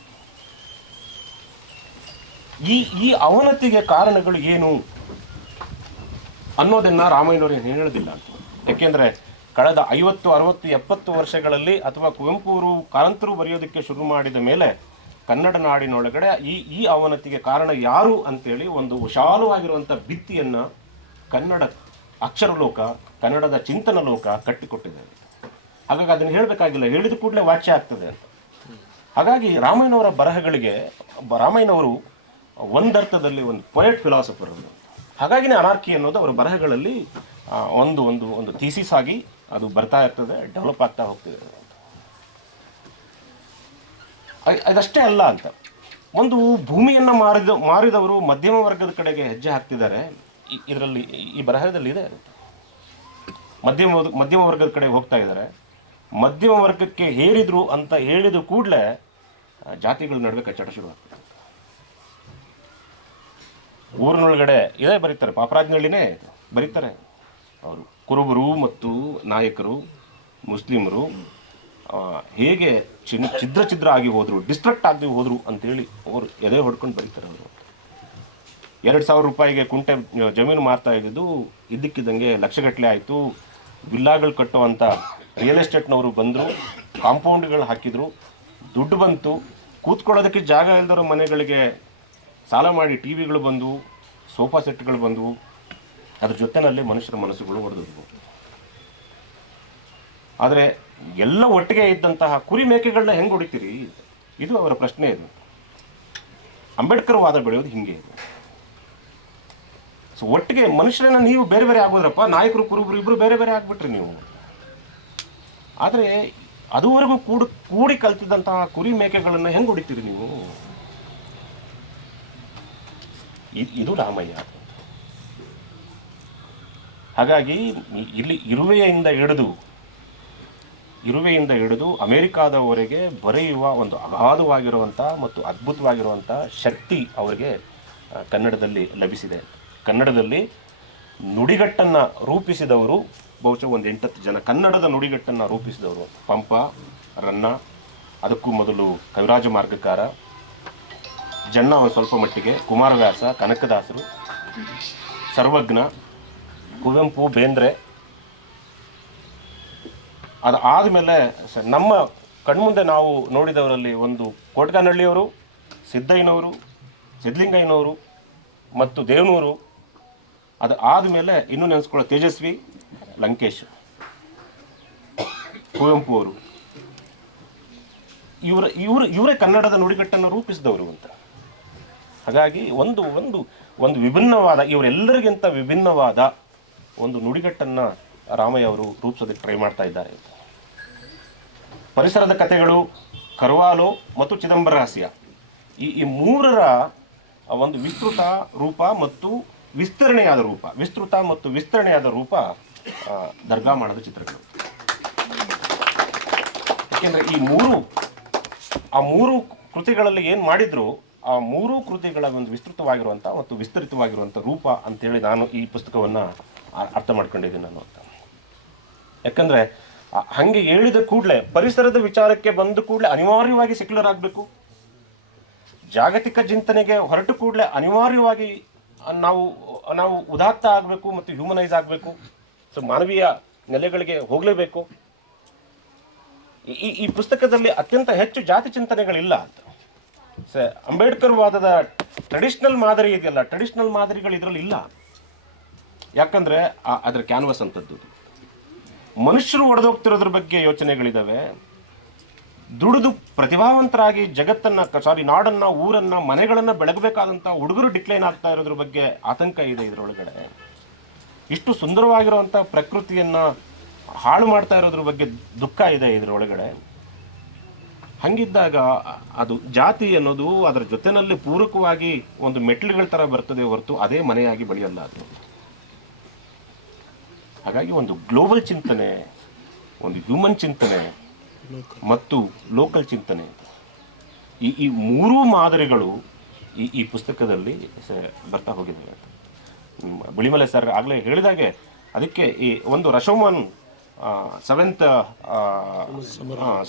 ಈ ಅವನತಿಗೆ ಕಾರಣಗಳು ಏನು ಅನ್ನೋದನ್ನ ರಾಮಾಯಣವರು ಏನು ಹೇಳೋದಿಲ್ಲ ಅಂತ. ಯಾಕೆಂದರೆ ಕಳೆದ 50, 60, 70 ವರ್ಷಗಳಲ್ಲಿ ಅಥವಾ ಕುವೆಂಪುರು ಕಾರಂತರು ಬರೆಯೋದಕ್ಕೆ ಶುರು ಮಾಡಿದ ಮೇಲೆ ಕನ್ನಡ ನಾಡಿನೊಳಗಡೆ ಈ ಅವನತಿಗೆ ಕಾರಣ ಯಾರು ಅಂತೇಳಿ ಒಂದು ವಿಶಾಲವಾಗಿರುವಂಥ ಭಿತ್ತಿಯನ್ನು ಕನ್ನಡ ಅಕ್ಷರ ಲೋಕ, ಕನ್ನಡದ ಚಿಂತನ ಲೋಕ ಕಟ್ಟಿಕೊಟ್ಟಿದೆ. ಹಾಗಾಗಿ ಅದನ್ನು ಹೇಳಬೇಕಾಗಿಲ್ಲ, ಹೇಳಿದ ಕೂಡಲೇ ವಾಚ್ಯ ಆಗ್ತದೆ ಅಂತ. ಹಾಗಾಗಿ ರಾಮಾಯಣವರ ಬರಹಗಳಿಗೆ, ರಾಮಾಯಣವರು ಒಂದರ್ಥದಲ್ಲಿ ಒಂದು ಪೊಯೆಟ್ ಫಿಲಾಸಫರ್ ಅವರು. ಹಾಗಾಗಿನೇ ಅನಾರ್ಕಿ ಅನ್ನೋದು ಅವರ ಬರಹಗಳಲ್ಲಿ ಒಂದು ಒಂದು ಒಂದು ಥೀಸಿಸ್ ಆಗಿ ಅದು ಬರ್ತಾ ಇರ್ತದೆ, ಡೆವಲಪ್ ಆಗ್ತಾ ಹೋಗ್ತದೆ. ಅದಷ್ಟೇ ಅಲ್ಲ ಅಂತ, ಒಂದು ಭೂಮಿಯನ್ನು ಮಾರಿದವರು ಮಧ್ಯಮ ವರ್ಗದ ಕಡೆಗೆ ಹೆಜ್ಜೆ ಹಾಕ್ತಿದ್ದಾರೆ. ಇದರಲ್ಲಿ ಈ ಬರಹದಲ್ಲಿ ಇದೆ. ಮಧ್ಯಮ ವರ್ಗದ ಕಡೆ ಹೋಗ್ತಾ ಇದ್ದಾರೆ. ಮಧ್ಯಮ ವರ್ಗಕ್ಕೆ ಹೇರಿದ್ರು ಅಂತ ಹೇಳಿದ ಕೂಡಲೇ ಜಾತಿಗಳ ನಡುವೆ ಕಚ್ಚಟ ಶುರುವಾಗ್ತದೆ. ಊರಿನೊಳಗಡೆ ಇದೇ ಬರೀತಾರೆ, ಪಾಪರಾಜ್ನಳ್ಳಿನೇ ಬರೀತಾರೆ ಅವರು. ಕುರುಬರು ಮತ್ತು ನಾಯಕರು, ಮುಸ್ಲಿಮರು ಹೇಗೆ ಛಿದ್ರ ಆಗಿ ಹೋದರು, ಡಿಸ್ಟ್ರಕ್ಟ್ ಆಗಿ ಹೋದರು ಅಂತೇಳಿ ಅವರು ಎದೆ ಹೊಡ್ಕೊಂಡು ಬರೀತಾರೆ. ಅವರು 2,000 ರೂಪಾಯಿಗೆ ಕುಂಟೆ ಜಮೀನು ಮಾರ್ತಾ ಇದ್ದಿದ್ದು ಇದ್ದಕ್ಕಿದ್ದಂಗೆ ಲಕ್ಷಗಟ್ಟಲೆ ಆಯಿತು. ವಿಲ್ಲಾಗಳು ಕಟ್ಟುವಂಥ ರಿಯಲ್ ಎಸ್ಟೇಟ್ನವರು ಬಂದರು, ಕಾಂಪೌಂಡ್ಗಳು ಹಾಕಿದರು, ದುಡ್ಡು ಬಂತು. ಕೂತ್ಕೊಳ್ಳೋದಕ್ಕೆ ಜಾಗ ಇಲ್ದರೋ ಮನೆಗಳಿಗೆ ಸಾಲ ಮಾಡಿ ಟಿ ವಿಗಳು ಬಂದವು, ಸೋಫಾ ಸೆಟ್ಗಳು ಬಂದವು. ಅದ್ರ ಜೊತೆಯಲ್ಲಿ ಮನುಷ್ಯರ ಮನಸ್ಸುಗಳು ಹೊಡೆದವು. ಆದರೆ ಎಲ್ಲ ಒಟ್ಟಿಗೆ ಇದ್ದಂತಹ ಕುರಿ ಮೇಕೆಗಳನ್ನ ಹೆಂಗೆ ಹೊಡಿತೀರಿ? ಇದು ಅವರ ಪ್ರಶ್ನೆ. ಇದು ಅಂಬೇಡ್ಕರ್ ವಾದ ಬೆಳೆಯೋದು ಹಿಂಗೆ ಇದೆ. ಸೊ ಒಟ್ಟಿಗೆ ಮನುಷ್ಯರನ್ನ ನೀವು ಬೇರೆ ಬೇರೆ ಆಗೋದ್ರಪ್ಪ, ನಾಯಕರು ಕುರುಬರು ಇಬ್ಬರು ಬೇರೆ ಬೇರೆ ಆಗ್ಬಿಟ್ರಿ ನೀವು. ಆದರೆ ಅದುವರೆಗೂ ಕೂಡಿ ಕಲ್ತಿದ್ದಂತಹ ಕುರಿ ಮೇಕೆಗಳನ್ನು ಹೆಂಗೆ ಹೊಡಿತೀರಿ ನೀವು? ಇದು ರಾಮಯ್ಯ. ಹಾಗಾಗಿ ಇಲ್ಲಿ ಇರುವೆಯಿಂದ ಹಿಡಿದು ಅಮೆರಿಕಾದವರೆಗೆ ಬರೆಯುವ ಒಂದು ಅಗಾಧವಾಗಿರುವಂಥ ಮತ್ತು ಅದ್ಭುತವಾಗಿರುವಂಥ ಶಕ್ತಿ ಅವರಿಗೆ ಕನ್ನಡದಲ್ಲಿ ಲಭಿಸಿದೆ. ಕನ್ನಡದಲ್ಲಿ ನುಡಿಗಟ್ಟನ್ನು ರೂಪಿಸಿದವರು ಬಹುಶಃ ಒಂದು 8-10 ಜನ. ಕನ್ನಡದ ನುಡಿಗಟ್ಟನ್ನು ರೂಪಿಸಿದವರು ಪಂಪ, ರನ್ನ, ಅದಕ್ಕೂ ಮೊದಲು ಕವಿರಾಜ ಮಾರ್ಗಕಾರ, ಜನ್ನ ಒಂದು ಸ್ವಲ್ಪ ಮಟ್ಟಿಗೆ, ಕುಮಾರವ್ಯಾಸ, ಕನಕದಾಸರು, ಸರ್ವಜ್ಞ, ಕುವೆಂಪು, ಬೇಂದ್ರೆ. ಅದು ಆದಮೇಲೆ ನಮ್ಮ ಕಣ್ಮುಂದೆ ನಾವು ನೋಡಿದವರಲ್ಲಿ ಒಂದು ಕೋಟ್ಗಾನಹಳ್ಳಿಯವರು, ಸಿದ್ದಯ್ಯನವರು, ಸಿದ್ಧಲಿಂಗಯ್ಯನವರು ಮತ್ತು ದೇವನೂರು. ಅದು ಆದಮೇಲೆ ಇನ್ನೂ ನೆನೆಸ್ಕೊಳ್ಳೋ ತೇಜಸ್ವಿ, ಲಂಕೇಶ್, ಕುವೆಂಪು ಅವರು. ಇವರೇ ಕನ್ನಡದ ನುಡಿಗಟ್ಟನ್ನು ರೂಪಿಸಿದವರು ಅಂತ. ಹಾಗಾಗಿ ಒಂದು ಒಂದು ಒಂದು ವಿಭಿನ್ನವಾದ, ಇವರೆಲ್ಲರಿಗಿಂತ ವಿಭಿನ್ನವಾದ ಒಂದು ನುಡಿಗಟ್ಟನ್ನು ರಾಮಯ್ಯ ಅವರು ರೂಪಿಸೋದಕ್ಕೆ ಟ್ರೈ ಮಾಡ್ತಾ ಇದ್ದಾರೆ. ಪರಿಸರದ ಕಥೆಗಳು, ಕರ್ವಾಲೋ ಮತ್ತು ಚಿದಂಬರ ರಹಸ್ಯ ಈ ಮೂರರ ಒಂದು ವಿಸ್ತೃತ ರೂಪ ಮತ್ತು ವಿಸ್ತರಣೆಯಾದ ರೂಪ ದರ್ಗಾ ಮಾಡದ ಚಿತ್ರಗಳು. ಯಾಕೆಂದರೆ ಆ ಮೂರು ಕೃತಿಗಳಲ್ಲಿ ಏನು ಮಾಡಿದ್ರು, ಆ ಮೂರು ಕೃತಿಗಳ ಒಂದು ವಿಸ್ತೃತವಾಗಿರುವಂಥ ಮತ್ತು ವಿಸ್ತರಿತವಾಗಿರುವಂಥ ರೂಪ ಅಂತೇಳಿ ನಾನು ಈ ಪುಸ್ತಕವನ್ನು ಅರ್ಥ ಮಾಡ್ಕೊಂಡಿದ್ದೀನಿ ನಾನು ಅಂತ. ಯಾಕಂದರೆ ಹಾಗೆ ಹೇಳಿದ ಕೂಡಲೇ ಪರಿಸರದ ವಿಚಾರಕ್ಕೆ ಬಂದ ಕೂಡಲೇ ಅನಿವಾರ್ಯವಾಗಿ ಸೆಕ್ಯುಲರ್ ಆಗಬೇಕು, ಜಾಗತಿಕ ಚಿಂತನೆಗೆ ಹೊರಟು ಕೂಡಲೇ ಅನಿವಾರ್ಯವಾಗಿ ನಾವು ಉದಾತ್ತ ಆಗಬೇಕು ಮತ್ತು ಹ್ಯೂಮನೈಸ್ ಆಗಬೇಕು. ಸೊ ಮಾನವೀಯ ನೆಲೆಗಳಿಗೆ ಹೋಗಲೇಬೇಕು. ಈ ಪುಸ್ತಕದಲ್ಲಿ ಅತ್ಯಂತ ಹೆಚ್ಚು ಜಾತಿ ಚಿಂತನೆಗಳಿಲ್ಲ ಅಂತ. ಅಂಬೇಡ್ಕರ್ ವಾದದ ಟ್ರೆಡಿಷನಲ್ ಮಾದರಿ ಇದೆಯಲ್ಲ, ಟ್ರೆಡಿಷನಲ್ ಮಾದರಿಗಳು ಇದರಲ್ಲಿ ಇಲ್ಲ. ಯಾಕಂದರೆ ಅದರ ಕ್ಯಾನ್ವಸ್ ಅಂಥದ್ದು. ಮನುಷ್ಯರು ಒಡೆದೋಗ್ತಿರೋದ್ರ ಬಗ್ಗೆ ಯೋಚನೆಗಳಿದ್ದಾವೆ. ದುಡಿದು ಪ್ರತಿಭಾವಂತರಾಗಿ ನಾಡನ್ನು, ಊರನ್ನು, ಮನೆಗಳನ್ನು ಬೆಳಗಬೇಕಾದಂಥ ಹುಡುಗರು ಡಿಕ್ಲೈನ್ ಆಗ್ತಾ ಇರೋದ್ರ ಬಗ್ಗೆ ಆತಂಕ ಇದೆ ಇದರೊಳಗಡೆ. ಇಷ್ಟು ಸುಂದರವಾಗಿರುವಂಥ ಪ್ರಕೃತಿಯನ್ನು ಹಾಳು ಮಾಡ್ತಾ ಇರೋದ್ರ ಬಗ್ಗೆ ದುಃಖ ಇದೆ ಇದರೊಳಗಡೆ. ಹಂಗಿದ್ದಾಗ ಅದು ಜಾತಿ ಅನ್ನೋದು ಅದರ ಜೊತೆಯಲ್ಲಿ ಪೂರಕವಾಗಿ ಒಂದು ಮೆಟ್ಲುಗಳ ಥರ ಬರ್ತದೆ ಹೊರತು ಅದೇ ಮನೆಯಾಗಿ ಬೆಳೆಯಲ್ಲ ಅದು. ಹಾಗಾಗಿ ಒಂದು ಗ್ಲೋಬಲ್ ಚಿಂತನೆ, ಒಂದು ಹ್ಯೂಮನ್ ಚಿಂತನೆ ಮತ್ತು ಲೋಕಲ್ ಚಿಂತನೆ, ಈ ಮೂರೂ ಮಾದರಿಗಳು ಈ ಪುಸ್ತಕದಲ್ಲಿ ಬರ್ತಾ ಹೋಗಿದ್ದಾವೆ. ಬಿಳಿಮಲೆ ಸರ್ ಆಗಲೇ ಹೇಳಿದಾಗೆ ಅದಕ್ಕೆ ಈ ಒಂದು ರಶೋಮನ್ 7th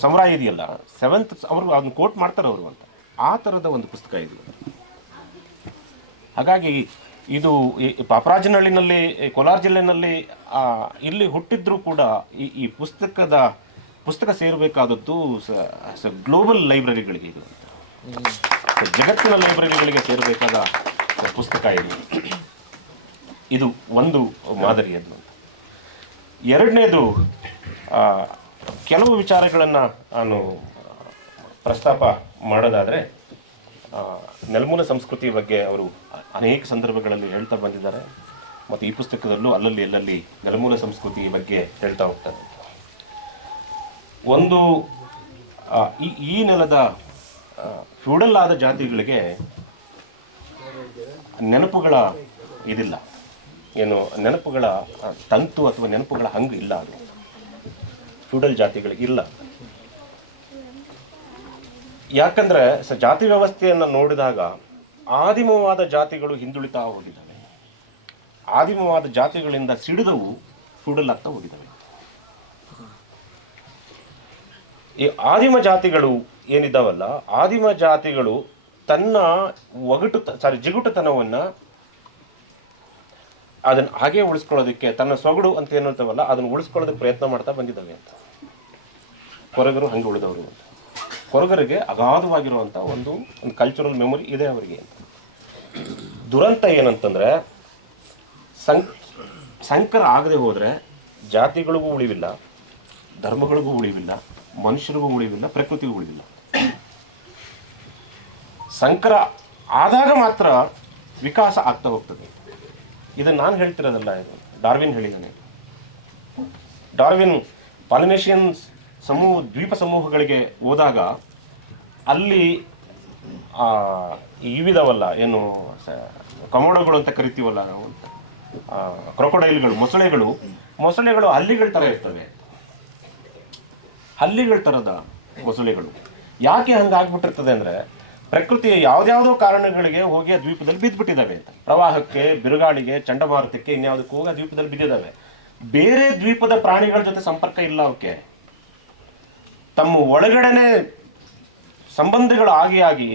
ಸಮುರಾಯ್ ಇದೆಯಲ್ಲ, 7th ಅವರು ಅದನ್ನು ಕೋಟ್ ಮಾಡ್ತಾರೆ ಅವರು ಅಂತ, ಆ ಥರದ ಒಂದು ಪುಸ್ತಕ ಇದು. ಹಾಗಾಗಿ ಇದು ಪಾಪರಾಜನಹಳ್ಳಿನಲ್ಲಿ, ಕೋಲಾರ ಜಿಲ್ಲೆಯಲ್ಲಿ ಇಲ್ಲಿ ಹುಟ್ಟಿದ್ರೂ ಕೂಡ ಈ ಪುಸ್ತಕ ಸೇರಬೇಕಾದದ್ದು ಗ್ಲೋಬಲ್ ಲೈಬ್ರರಿಗಳಿಗೆ, ಇದು ಜಗತ್ತಿನ ಲೈಬ್ರರಿಗಳಿಗೆ ಸೇರಬೇಕಾದ ಪುಸ್ತಕ ಇದು ಒಂದು ಮಾದರಿಯದ್ದು. ಎರಡನೇದು, ಕೆಲವು ವಿಚಾರಗಳನ್ನು ನಾನು ಪ್ರಸ್ತಾಪ ಮಾಡೋದಾದರೆ, ನೆಲಮೂಲ ಸಂಸ್ಕೃತಿಯ ಬಗ್ಗೆ ಅವರು ಅನೇಕ ಸಂದರ್ಭಗಳಲ್ಲಿ ಹೇಳ್ತಾ ಬಂದಿದ್ದಾರೆ ಮತ್ತು ಈ ಪುಸ್ತಕದಲ್ಲೂ ಅಲ್ಲಲ್ಲಿ ನೆಲಮೂಲ ಸಂಸ್ಕೃತಿ ಬಗ್ಗೆ ಹೇಳ್ತಾ ಹೋಗ್ತಾರೆ. ಒಂದು ಈ ನೆಲದ ಫ್ಯೂಡಲ್ ಆದ ಜಾತಿಗಳಿಗೆ ನೆನಪುಗಳ ಇದಿಲ್ಲ, ಏನು ನೆನಪುಗಳ ತಂತು ಅಥವಾ ನೆನಪುಗಳ ಹಂಗು ಇಲ್ಲ. ಅದು ಫ್ಯೂಡಲ್ ಜಾತಿಗಳಿಗೆ ಇಲ್ಲ. ಯಾಕಂದರೆ ಜಾತಿ ವ್ಯವಸ್ಥೆಯನ್ನು ನೋಡಿದಾಗ ಆದಿಮವಾದ ಜಾತಿಗಳು ಹಿಂದುಳಿತಾ ಹೋಗಿದ್ದಾವೆ. ಆದಿಮವಾದ ಜಾತಿಗಳಿಂದ ಸಿಡಿದವು ಫ್ಯೂಡಲ್ ಆಗ್ತಾ ಹೋಗಿದ್ದಾವೆ. ಈ ಆದಿಮ ಜಾತಿಗಳು ಏನಿದ್ದಾವಲ್ಲ, ಆದಿಮ ಜಾತಿಗಳು ತನ್ನ ಜಿಗುಟುತನವನ್ನು ಅದನ್ನು ಹಾಗೆ ಉಳಿಸ್ಕೊಳ್ಳೋದಕ್ಕೆ, ತನ್ನ ಸೊಗಡು ಅಂತ ಏನಿರ್ತಾವಲ್ಲ ಅದನ್ನು ಉಳಿಸ್ಕೊಳ್ಳೋದಕ್ಕೆ ಪ್ರಯತ್ನ ಮಾಡ್ತಾ ಬಂದಿದ್ದಾವೆ ಅಂತ. ಕೊರಗರು ಹಂಗೆ ಉಳಿದವರು ಅಂತ. ಕೊರಗರಿಗೆ ಅಗಾಧವಾಗಿರುವಂಥ ಒಂದು ಕಲ್ಚರಲ್ ಮೆಮೊರಿ ಇದೆ ಅವರಿಗೆ ಅಂತ. ದುರಂತ ಏನಂತಂದರೆ, ಸಂಕರ ಆಗದೆ ಹೋದರೆ ಜಾತಿಗಳಿಗೂ ಉಳಿವಿಲ್ಲ, ಧರ್ಮಗಳಿಗೂ ಉಳಿವಿಲ್ಲ, ಮನುಷ್ಯರಿಗೂ ಉಳಿವಿಲ್ಲ, ಪ್ರಕೃತಿಗೂ ಉಳಿವಿಲ್ಲ. ಸಂಕರ ಆದಾಗ ಮಾತ್ರ ವಿಕಾಸ ಆಗ್ತಾ ಹೋಗ್ತದೆ. ಇದನ್ನು ನಾನು ಹೇಳ್ತಿರೋದಲ್ಲ, ಇದು ಡಾರ್ವಿನ್ ಹೇಳಿದ್ದಾನೆ. ಡಾರ್ವಿನ್ ಪಾಲಿನೇಷಿಯನ್ ದ್ವೀಪ ಸಮೂಹಗಳಿಗೆ ಹೋದಾಗ ಅಲ್ಲಿ ಇವಿದಾವಲ್ಲ, ಏನು ಕಮೋಡಗಳು ಅಂತ ಕರಿತೀವಲ್ಲ ನಾವು, ಕ್ರೊಕೊಡೈಲ್ಗಳು, ಮೊಸಳೆಗಳು ಹಲ್ಲಿಗಳ ಥರ ಇರ್ತವೆ. ಹಲ್ಲಿಗಳ ಥರದ ಮೊಸಳೆಗಳು ಯಾಕೆ ಹಂಗಾಗ್ಬಿಟ್ಟಿರ್ತದೆ ಅಂದರೆ, ಪ್ರಕೃತಿಯ ಯಾವುದ್ಯಾವುದೋ ಕಾರಣಗಳಿಗೆ ಹೋಗಿ ಆ ದ್ವೀಪದಲ್ಲಿ ಬಿದ್ದುಬಿಟ್ಟಿದ್ದಾವೆ ಅಂತ. ಪ್ರವಾಹಕ್ಕೆ, ಬಿರುಗಾಳಿಗೆ, ಚಂಡಮಾರುತಕ್ಕೆ, ಇನ್ಯಾವುದಕ್ಕೂ ಹೋಗಿ ಆ ದ್ವೀಪದಲ್ಲಿ ಬಿದ್ದಿದ್ದಾವೆ. ಬೇರೆ ದ್ವೀಪದ ಪ್ರಾಣಿಗಳ ಜೊತೆ ಸಂಪರ್ಕ ಇಲ್ಲ ಅವಕ್ಕೆ. ತಮ್ಮ ಒಳಗಡೆನೆ ಸಂಬಂಧಗಳು ಆಗಿ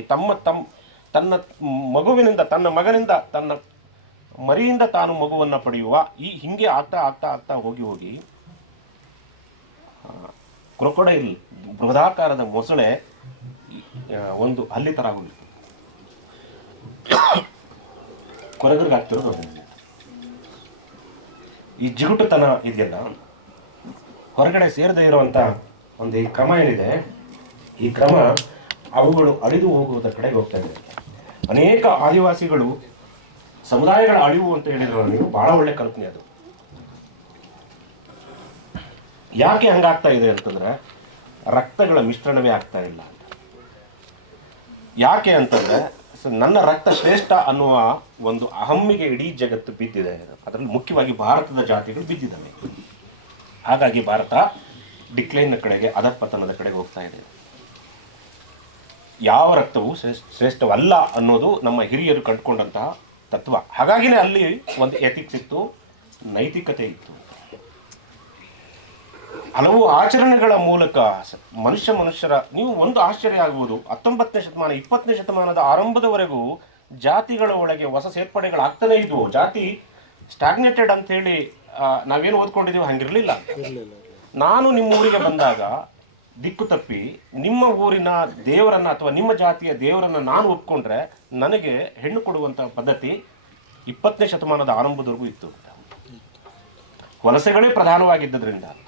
ತನ್ನ ಮಗುವಿನಿಂದ, ತನ್ನ ಮಗನಿಂದ, ತನ್ನ ಮರಿಯಿಂದ ತಾನು ಮಗುವನ್ನು ಪಡೆಯುವ ಹಿಂಗೆ ಆಗ್ತಾ ಹೋಗಿ ಕ್ರೊಕೊಡೈಲ್, ಬೃಹದಾಕಾರದ ಮೊಸಳೆ ಒಂದು ಹಲ್ಲಿ ಥರ ಹೋಗಿರ್ತದೆ. ಕೊರಗರಿಗಾಗ್ತಿರೋದು ಈ ಜಿಗುಟುತನ ಇದೆಯಲ್ಲ, ಹೊರಗಡೆ ಸೇರದೇ ಇರುವಂಥ ಒಂದು ಈ ಕ್ರಮ ಏನಿದೆ, ಈ ಕ್ರಮ ಅವುಗಳು ಅಳಿದು ಹೋಗುವುದರ ಕಡೆಗೆ ಹೋಗ್ತಾ ಇದೆ. ಅನೇಕ ಆದಿವಾಸಿಗಳು ಸಮುದಾಯಗಳ ಅಳಿವು ಅಂತ ಹೇಳಿದ್ರು ನೀವು, ಬಹಳ ಒಳ್ಳೆ ಕಲ್ಪನೆ ಅದು. ಯಾಕೆ ಹಂಗಾಗ್ತಾ ಇದೆ ಅಂತಂದ್ರೆ, ರಕ್ತಗಳ ಮಿಶ್ರಣವೇ ಆಗ್ತಾ ಇಲ್ಲ. ಯಾಕೆ ಅಂತಂದರೆ ನನ್ನ ರಕ್ತ ಶ್ರೇಷ್ಠ ಅನ್ನುವ ಒಂದು ಅಹಮ್ಮಿಗೆ ಇಡೀ ಜಗತ್ತು ಬಿದ್ದಿದೆ. ಅದರಲ್ಲಿ ಮುಖ್ಯವಾಗಿ ಭಾರತದ ಜಾತಿಗಳು ಬಿದ್ದಿದ್ದಾವೆ. ಹಾಗಾಗಿ ಭಾರತ ಡಿಕ್ಲೈನ್ನ ಕಡೆಗೆ, ಅಧಃಪತನದ ಕಡೆಗೆ ಹೋಗ್ತಾ ಇದೆ. ಯಾವ ರಕ್ತವು ಶ್ರೇಷ್ಠವಲ್ಲ ಅನ್ನೋದು ನಮ್ಮ ಹಿರಿಯರು ಕಂಡುಕೊಂಡಂತಹ ತತ್ವ. ಹಾಗಾಗಿನೇ ಅಲ್ಲಿ ಒಂದು ಎಥಿಕ್ಸ್ ಇತ್ತು, ನೈತಿಕತೆ ಇತ್ತು. ಹಲವು ಆಚರಣೆಗಳ ಮೂಲಕ ಮನುಷ್ಯರ ನೀವು ಒಂದು ಆಶ್ಚರ್ಯ ಆಗುವುದು, 19ನೇ ಶತಮಾನ 20ನೇ ಶತಮಾನದ ಆರಂಭದವರೆಗೂ ಜಾತಿಗಳ ಒಳಗೆ ಹೊಸ ಸೇರ್ಪಡೆಗಳಾಗ್ತಾನೆ ಇದ್ವು. ಜಾತಿ ಸ್ಟಾಗ್ನೇಟೆಡ್ ಅಂತ ಹೇಳಿ ನಾವೇನು ಓದ್ಕೊಂಡಿದ್ದೀವಿ ಹಂಗಿರಲಿಲ್ಲ. ನಾನು ನಿಮ್ಮ ಊರಿಗೆ ಬಂದಾಗ ದಿಕ್ಕು ತಪ್ಪಿ ನಿಮ್ಮ ಊರಿನ ದೇವರನ್ನ ಅಥವಾ ನಿಮ್ಮ ಜಾತಿಯ ದೇವರನ್ನ ನಾನು ಒಪ್ಕೊಂಡ್ರೆ ನನಗೆ ಹೆಣ್ಣು ಕೊಡುವಂಥ ಪದ್ಧತಿ 20ನೇ ಶತಮಾನದ ಆರಂಭದವರೆಗೂ ಇತ್ತು. ವಲಸೆಗಳೇ ಪ್ರಧಾನವಾಗಿದ್ದರಿಂದ ಅಂತ.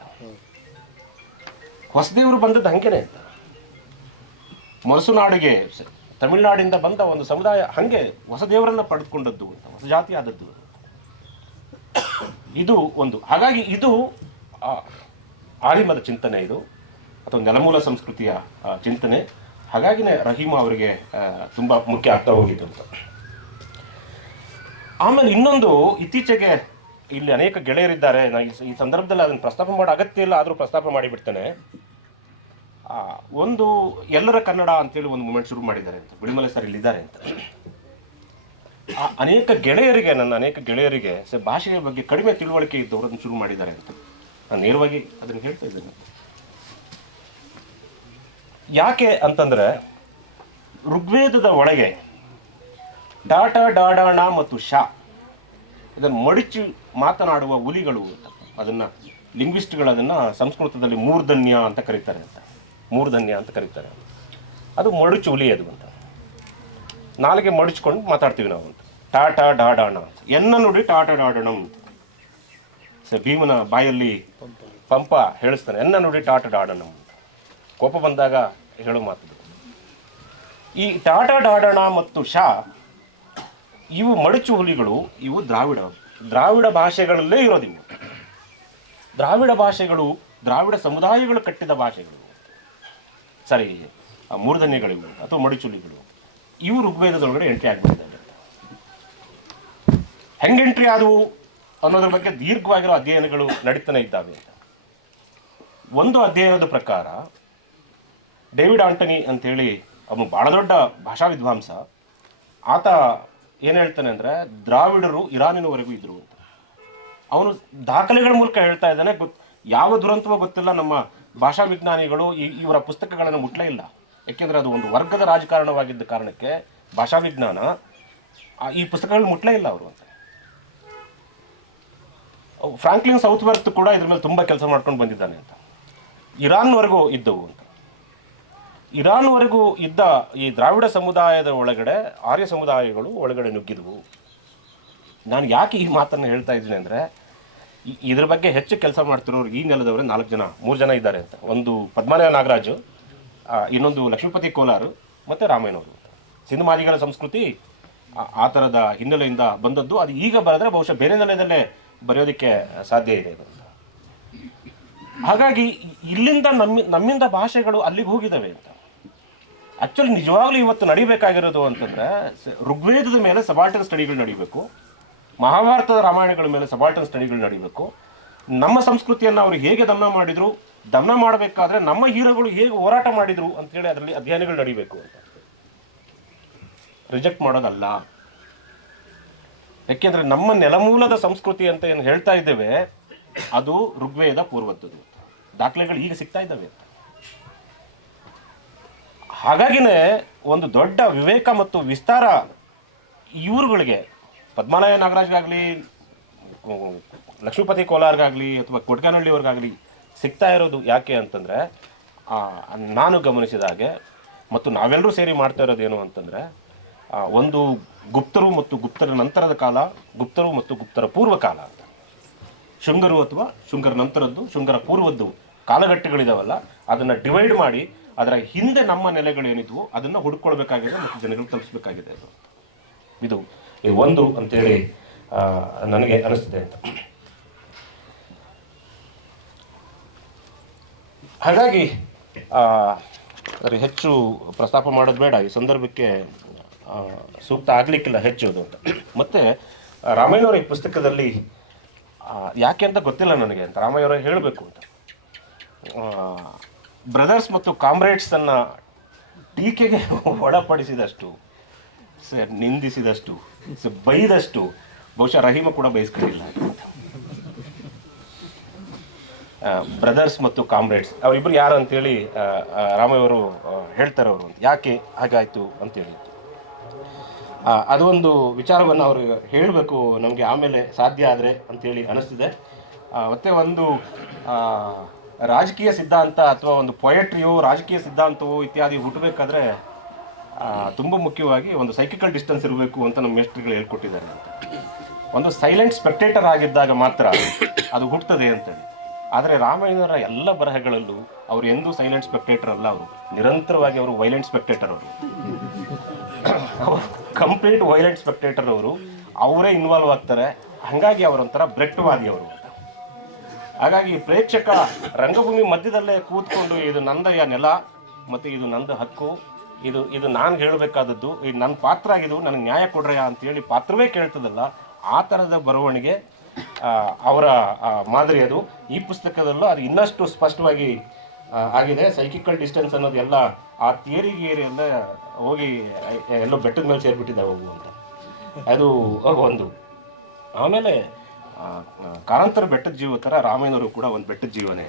ಹೊಸದೇವರು ಬಂದದ್ದು ಹಂಗೇನೆ ಅಂತ. ಮರಸುನಾಡಿಗೆ ತಮಿಳುನಾಡಿಂದ ಬಂದ ಒಂದು ಸಮುದಾಯ ಹಂಗೆ ಹೊಸ ದೇವರನ್ನ ಪಡೆದುಕೊಂಡದ್ದು ಅಂತ, ಹೊಸ ಜಾತಿ ಆದದ್ದು ಇದು ಒಂದು. ಹಾಗಾಗಿ ಇದು ಆಲಿಮದ ಚಿಂತನೆ, ಇದು ಅಥವಾ ನೆಲಮೂಲ ಸಂಸ್ಕೃತಿಯ ಚಿಂತನೆ. ಹಾಗಾಗಿನೇ ರಹೀಮ ಅವರಿಗೆ ತುಂಬ ಮುಖ್ಯ ಆಗ್ತಾ ಹೋಗಿದ್ದು ಅಂತ. ಆಮೇಲೆ ಇನ್ನೊಂದು, ಇತ್ತೀಚೆಗೆ ಇಲ್ಲಿ ಅನೇಕ ಗೆಳೆಯರಿದ್ದಾರೆ, ನಾನು ಈ ಸಂದರ್ಭದಲ್ಲಿ ಅದನ್ನು ಪ್ರಸ್ತಾಪ ಮಾಡೋ ಅಗತ್ಯ ಇಲ್ಲ, ಆದರೂ ಪ್ರಸ್ತಾಪ ಮಾಡಿಬಿಡ್ತೇನೆ. ಒಂದು ಎಲ್ಲರ ಕನ್ನಡ ಅಂತೇಳಿ ಒಂದು ಮೂಮೆಂಟ್ ಶುರು ಮಾಡಿದ್ದಾರೆ ಅಂತ, ಬಿಳಿಮಲೆ ಸರ್ ಇಲ್ಲಿದ್ದಾರೆ ಅಂತ. ಅನೇಕ ಗೆಳೆಯರಿಗೆ ಭಾಷೆಯ ಬಗ್ಗೆ ಕಡಿಮೆ ತಿಳುವಳಿಕೆ ಇದ್ದವರು ಅದನ್ನು ಶುರು ಮಾಡಿದ್ದಾರೆ ಅಂತ ನಾನು ನೇರವಾಗಿ ಅದನ್ನು ಹೇಳ್ತಾ ಇದ್ದೇನೆ. ಯಾಕೆ ಅಂತಂದರೆ, ಋಗ್ವೇದದ ಒಳಗೆ ಡಾಟ, ಡಾಡಾಣ ಮತ್ತು ಶಾ ಇದನ್ನು ಮಡಿಚಿ ಮಾತನಾಡುವ ಹುಲಿಗಳು ಅಂತ, ಅದನ್ನು ಲಿಂಗ್ವಿಸ್ಟ್ಗಳು ಅದನ್ನು ಸಂಸ್ಕೃತದಲ್ಲಿ ಮೂರ್ಧನ್ಯ ಅಂತ ಕರೀತಾರೆ. ಅದು ಮಡುಚು ಹುಲಿ ಅದು ಅಂತ. ನಾಲಿಗೆ ಮಡುಚ್ಕೊಂಡು ಮಾತಾಡ್ತೀವಿ ನಾವು ಅಂತ. ಟಾಟ ಡಾಡಾಣ ಅಂತ, ಎನ್ನ ನುಡಿ ಟಾಟ ಡಾಡಣ ಅಂತ. ಭೀಮನ ಬಾಯಲ್ಲಿ ಪಂಪ ಹೇಳಿಸ್ತಾನೆ, ಎನ್ನ ನುಡಿ ಟಾಟ ಡಾಡಣ ಅಂತ. ಕೋಪ ಬಂದಾಗ ಹೇಳೋ ಮಾತು. ಈ ಟಾಟ ಡಾಡಣ ಮತ್ತು ಶಾ ಇವು ಮಡುಚು ಹುಲಿಗಳು. ಇವು ದ್ರಾವಿಡ ಭಾಷೆಗಳಲ್ಲೇ ಇರೋದಿವು. ದ್ರಾವಿಡ ಭಾಷೆಗಳು, ದ್ರಾವಿಡ ಸಮುದಾಯಗಳು ಕಟ್ಟಿದ ಭಾಷೆಗಳು, ಮೂರ್ಧನ್ಯಗಳಿವು ಅಥವಾ ಮಡುಚುಲಿಗಳು. ಇವು ಋಗ್ವೇದದೊಳಗಡೆ ಎಂಟ್ರಿ ಆಗಿಬಿಟ್ಟಿದ್ದಾರೆ. ಹೆಂಗೆ ಎಂಟ್ರಿ ಆದವು ಅನ್ನೋದ್ರ ಬಗ್ಗೆ ದೀರ್ಘವಾಗಿರೋ ಅಧ್ಯಯನಗಳು ನಡೀತಾನೆ ಇದ್ದಾವೆ. ಒಂದು ಅಧ್ಯಯನದ ಪ್ರಕಾರ ಡೇವಿಡ್ ಆಂಟನಿ ಅಂತೇಳಿ ಅವನು ಭಾಳ ದೊಡ್ಡ ಭಾಷಾ ವಿದ್ವಾಂಸ. ಆತ ಏನು ಹೇಳ್ತಾನೆ ಅಂದರೆ, ದ್ರಾವಿಡರು ಇರಾನಿನವರೆಗೂ ಇದ್ರು ಅಂತ. ಅವನು ದಾಖಲೆಗಳ ಮೂಲಕ ಹೇಳ್ತಾ ಇದ್ದಾನೆ. ಯಾವ ದುರಂತವೋ ಗೊತ್ತಿಲ್ಲ, ನಮ್ಮ ಭಾಷಾ ವಿಜ್ಞಾನಿಗಳು ಇವರ ಪುಸ್ತಕಗಳನ್ನು ಮುಟ್ಲೇ ಇಲ್ಲ. ಯಾಕೆಂದರೆ ಅದು ಒಂದು ವರ್ಗದ ರಾಜಕಾರಣವಾಗಿದ್ದ ಕಾರಣಕ್ಕೆ ಭಾಷಾ ವಿಜ್ಞಾನ ಈ ಪುಸ್ತಕಗಳನ್ನ ಮುಟ್ಲೇ ಇಲ್ಲ ಅವರು ಅಂತ. ಫ್ರಾಂಕ್ಲಿನ್ ಸೌತ್ವರ್ತ್ ಕೂಡ ಇದ್ರ ಮೇಲೆ ತುಂಬ ಕೆಲಸ ಮಾಡ್ಕೊಂಡು ಬಂದಿದ್ದಾನೆ ಅಂತ. ಇರಾನ್ವರೆಗೂ ಇದ್ದವು ಅಂತ. ಇರಾನ್ವರೆಗೂ ಇದ್ದ ಈ ದ್ರಾವಿಡ ಸಮುದಾಯದ ಒಳಗಡೆ ಆರ್ಯ ಸಮುದಾಯಗಳು ಒಳಗಡೆ ನುಗ್ಗಿದ್ವು. ನಾನು ಯಾಕೆ ಈ ಮಾತನ್ನು ಹೇಳ್ತಾ ಇದ್ದೀನಿ ಅಂದರೆ, ಇದ್ರ ಬಗ್ಗೆ ಹೆಚ್ಚು ಕೆಲಸ ಮಾಡ್ತಿರೋರು ಈ ನೆಲದವರೇ 3 ಜನ ಇದ್ದಾರೆ ಅಂತ. ಒಂದು ಪದ್ಮನಾಭ ನಾಗರಾಜು, ಇನ್ನೊಂದು ಲಕ್ಷ್ಮೀಪತಿ ಕೋಲಾರು ಮತ್ತು ರಾಮಯ್ಯನವರು. ಸಿಂಧಮಾದಿಗಳ ಸಂಸ್ಕೃತಿ ಆ ಥರದ ಹಿನ್ನೆಲೆಯಿಂದ ಬಂದದ್ದು. ಅದು ಈಗ ಬರೆದ್ರೆ ಬಹುಶಃ ಬೇರೆ ನೆಲೆಯಲ್ಲೇ ಬರೆಯೋದಕ್ಕೆ ಸಾಧ್ಯ ಇದೆ. ಹಾಗಾಗಿ ಇಲ್ಲಿಂದ ನಮ್ಮಿಂದ ಭಾಷೆಗಳು ಅಲ್ಲಿಗೆ ಹೋಗಿದ್ದಾವೆ ಅಂತ. ಆ್ಯಕ್ಚುಲಿ ನಿಜವಾಗ್ಲೂ ಇವತ್ತು ನಡಿಬೇಕಾಗಿರೋದು ಅಂತಂದರೆ, ಋಗ್ವೇದದ ಮೇಲೆ ಸಬಾಲ್ಟನ್ ಸ್ಟಡಿಗಳು ನಡಿಬೇಕು, ಮಹಾಭಾರತದ ರಾಮಾಯಣಗಳ ಮೇಲೆ ಸಬಾಲ್ಟನ್ ಸ್ಟಡಿಗಳು ನಡಿಬೇಕು. ನಮ್ಮ ಸಂಸ್ಕೃತಿಯನ್ನು ಅವರು ಹೇಗೆ ದಮನ ಮಾಡಿದರು, ದಮನ ಮಾಡಬೇಕಾದ್ರೆ ನಮ್ಮ ಹೀರೋಗಳು ಹೇಗೆ ಹೋರಾಟ ಮಾಡಿದರು ಅಂತೇಳಿ ಅದರಲ್ಲಿ ಅಧ್ಯಯನಗಳು ನಡಿಬೇಕು ಅಂತ. ರಿಜೆಕ್ಟ್ ಮಾಡೋದಲ್ಲ. ಯಾಕೆಂದರೆ ನಮ್ಮ ನೆಲಮೂಲದ ಸಂಸ್ಕೃತಿ ಅಂತ ಏನು ಹೇಳ್ತಾ ಇದ್ದೇವೆ ಅದು ಋಗ್ವೇದ ಪೂರ್ವದ್ದು. ದಾಖಲೆಗಳು ಈಗ ಸಿಗ್ತಾ ಇದ್ದಾವೆ. ಹಾಗಾಗಿನೇ ಒಂದು ದೊಡ್ಡ ವಿವೇಕ ಮತ್ತು ವಿಸ್ತಾರ ಇವ್ರುಗಳಿಗೆ, ಪದ್ಮನಾಭ ನಾಗರಾಜ್ಗಾಗಲಿ, ಲಕ್ಷ್ಮೀಪತಿ ಕೋಲಾರ್ಗಾಗಲಿ ಅಥವಾ ಕೊಟ್ಕನಹಳ್ಳಿಯವ್ರಿಗಾಗಲಿ ಸಿಗ್ತಾ ಇರೋದು ಯಾಕೆ ಅಂತಂದರೆ, ನಾನು ಗಮನಿಸಿದ ಹಾಗೆ ಮತ್ತು ನಾವೆಲ್ಲರೂ ಸೇರಿ ಮಾಡ್ತಾ ಇರೋದೇನು ಅಂತಂದರೆ, ಒಂದು ಗುಪ್ತರು ಮತ್ತು ಗುಪ್ತರ ನಂತರದ ಕಾಲ, ಗುಪ್ತರು ಮತ್ತು ಗುಪ್ತರ ಪೂರ್ವ ಕಾಲ ಅಂತ. ಶುಂಗರು ಅಥವಾ ಶುಂಗರ ನಂತರದ್ದು, ಶುಂಗರ ಪೂರ್ವದ್ದು ಕಾಲಘಟ್ಟಗಳಿದಾವಲ್ಲ, ಅದನ್ನು ಡಿವೈಡ್ ಮಾಡಿ ಅದರ ಹಿಂದೆ ನಮ್ಮ ನೆಲೆಗಳೇನಿದ್ವು ಅದನ್ನು ಹುಡ್ಕೊಳ್ಬೇಕಾಗಿದೆ ಮತ್ತು ಜನಗಳು ತಲುಪಿಸ್ಬೇಕಾಗಿದೆ. ಇದು ಒಂದು ಅಂತೇಳಿ ನನಗೆ ಅನಿಸ್ತಿದೆ ಅಂತ. ಹಾಗಾಗಿ ಆದರೆ ಹೆಚ್ಚು ಪ್ರಸ್ತಾಪ ಮಾಡೋದು ಬೇಡ, ಈ ಸಂದರ್ಭಕ್ಕೆ ಸೂಕ್ತ ಆಗಲಿಕ್ಕಿಲ್ಲ ಹೆಚ್ಚು ಅದು ಅಂತ. ಮತ್ತು ರಾಮಯ್ಯನವರ ಈ ಪುಸ್ತಕದಲ್ಲಿ ಯಾಕೆ ಅಂತ ಗೊತ್ತಿಲ್ಲ ನನಗೆ ಅಂತ ರಾಮಯ್ಯವರ ಹೇಳಬೇಕು ಅಂತ, ಬ್ರದರ್ಸ್ ಮತ್ತು ಕಾಮ್ರೇಡ್ಸನ್ನು ಟೀಕೆಗೆ ಒಳಪಡಿಸಿದಷ್ಟು, ನಿಂದಿಸಿದಷ್ಟು, ಬೈದಷ್ಟು ಬಹುಶಃ ರಹೀಮ ಕೂಡ ಬಯಸ್ಕೊಂಡಿಲ್ಲ. ಬ್ರದರ್ಸ್ ಮತ್ತು ಕಾಮ್ರೇಡ್ಸ್ ಅವರಿಬ್ಬರು ಯಾರು ಅಂತೇಳಿ ರಾಮಯ್ಯವರು ಹೇಳ್ತಾರೆ. ಅವರು ಯಾಕೆ ಹಾಗಾಯಿತು ಅಂತೇಳಿ ಅದು ಒಂದು ವಿಚಾರವನ್ನು ಅವರು ಹೇಳಬೇಕು ನಮಗೆ ಆಮೇಲೆ ಸಾಧ್ಯ ಆದರೆ ಅಂಥೇಳಿ ಅನ್ನಿಸ್ತಿದೆ. ಮತ್ತು ಒಂದು ರಾಜಕೀಯ ಸಿದ್ಧಾಂತ ಅಥವಾ ಒಂದು ಪೊಯೆಟ್ರಿಯೋ ರಾಜಕೀಯ ಸಿದ್ಧಾಂತವೋ ಇತ್ಯಾದಿ ಹುಟ್ಟಬೇಕಾದ್ರೆ ತುಂಬ ಮುಖ್ಯವಾಗಿ ಒಂದು ಸೈಕಿಕಲ್ ಡಿಸ್ಟೆನ್ಸ್ ಇರಬೇಕು ಅಂತ ನಮ್ಮ ಮೇಸ್ಟ್ರುಗಳು ಹೇಳ್ಕೊಟ್ಟಿದ್ದಾರೆ ಅಂತ. ಒಂದು ಸೈಲೆಂಟ್ ಸ್ಪೆಕ್ಟೇಟರ್ ಆಗಿದ್ದಾಗ ಮಾತ್ರ ಅದು ಹುಟ್ಟುತ್ತದೆ ಅಂತೇಳಿ. ಆದರೆ ರಾಮಾಯಣರ ಎಲ್ಲ ಬರಹಗಳಲ್ಲೂ ಅವರು ಎಂದೂ ಸೈಲೆಂಟ್ ಸ್ಪೆಕ್ಟೇಟರ್ ಅಲ್ಲ, ಅವರು ನಿರಂತರವಾಗಿ ಅವರು ವೈಲೆಂಟ್ ಸ್ಪೆಕ್ಟೇಟರ್, ಅವರು ಕಂಪ್ಲೀಟ್ ವೈಲೆಂಟ್ ಸ್ಪೆಕ್ಟೇಟರ್, ಅವರು ಅವರೇ ಇನ್ವಾಲ್ವ್ ಆಗ್ತಾರೆ. ಹಾಗಾಗಿ ಅವರೊಂಥರ ಬ್ರೆಟ್ವಾದಿ ಅವರು. ಹಾಗಾಗಿ ಪ್ರೇಕ್ಷಕ ರಂಗಭೂಮಿ ಮಧ್ಯದಲ್ಲೇ ಕೂತ್ಕೊಂಡು ಇದು ನಂದಯ್ಯ ನೆಲ ಮತ್ತು ಇದು ನಂದು ಹಕ್ಕು, ಇದು ನಾನು ಹೇಳಬೇಕಾದದ್ದು, ಇದು ನನ್ನ ಪಾತ್ರ ಆಗಿದ್ದು, ನನಗೆ ನ್ಯಾಯ ಕೊಡ್ರಯ್ಯ ಅಂತೇಳಿ ಪಾತ್ರವೇ ಕೇಳ್ತದಲ್ಲ, ಆ ಥರದ ಬರವಣಿಗೆ ಅವರ ಮಾದರಿ. ಅದು ಈ ಪುಸ್ತಕದಲ್ಲೂ ಅದು ಇನ್ನಷ್ಟು ಸ್ಪಷ್ಟವಾಗಿ ಆಗಿದೆ. ಸೈಕಿಕಲ್ ಡಿಸ್ಟೆನ್ಸ್ ಅನ್ನೋದು ಎಲ್ಲ ಆ ಥಿಯರಿಗೆ ಎಲ್ಲ ಹೋಗಿ ಎಲ್ಲೋ ಬೆಟ್ಟದ ಮೇಲೆ ಸೇರಿಬಿಟ್ಟಿದ್ದಾವೆ ಅವು ಅಂತ, ಅದು ಒಂದು. ಆಮೇಲೆ ಕಾರಂತರ ಬೆಟ್ಟದ ಜೀವ ಥರ ರಾಮಾಯಣರು ಕೂಡ ಒಂದು ಬೆಟ್ಟದ ಜೀವನೇ.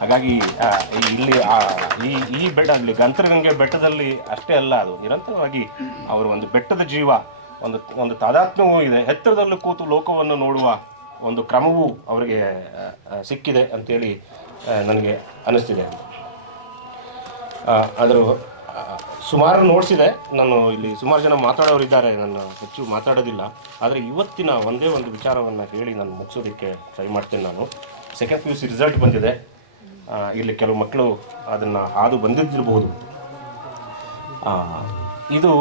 ಹಾಗಾಗಿ ಇಲ್ಲಿ ಈ ಬೆಟ್ಟ ಅಲ್ಲಿ ಗಂತರಗಂಗೆ ಬೆಟ್ಟದಲ್ಲಿ ಅಷ್ಟೇ ಅಲ್ಲ, ಅದು ನಿರಂತರವಾಗಿ ಅವರು ಒಂದು ಬೆಟ್ಟದ ಜೀವ, ಒಂದು ತಾದಾತ್ಮ್ಯವೂ ಇದೆ. ಎತ್ತರದಲ್ಲೂ ಕೂತು ಲೋಕವನ್ನು ನೋಡುವ ಒಂದು ಕ್ರಮವೂ ಅವರಿಗೆ ಸಿಕ್ಕಿದೆ ಅಂತೇಳಿ ನನಗೆ ಅನ್ನಿಸ್ತಿದೆ. ಅದರ ಸುಮಾರು ನೋಡಿಸಿದೆ ನಾನು. ಇಲ್ಲಿ ಸುಮಾರು ಜನ ಮಾತಾಡೋರಿದ್ದಾರೆ, ನಾನು ಹೆಚ್ಚು ಮಾತಾಡೋದಿಲ್ಲ. ಆದರೆ ಇವತ್ತಿನ ಒಂದೇ ಒಂದು ವಿಚಾರವನ್ನು ಹೇಳಿ ನಾನು ಮುಗಿಸೋದಕ್ಕೆ ಟ್ರೈ ಮಾಡ್ತೇನೆ. ನಾನು ಸೆಕೆಂಡ್ PUC ರಿಸಲ್ಟ್ ಬಂದಿದೆ. ಇಲ್ಲಿ ಕೆಲವು ಮಕ್ಕಳು ಅದನ್ನು ಹಾದು ಬಂದಿದ್ದಿರಬಹುದು. ಇದು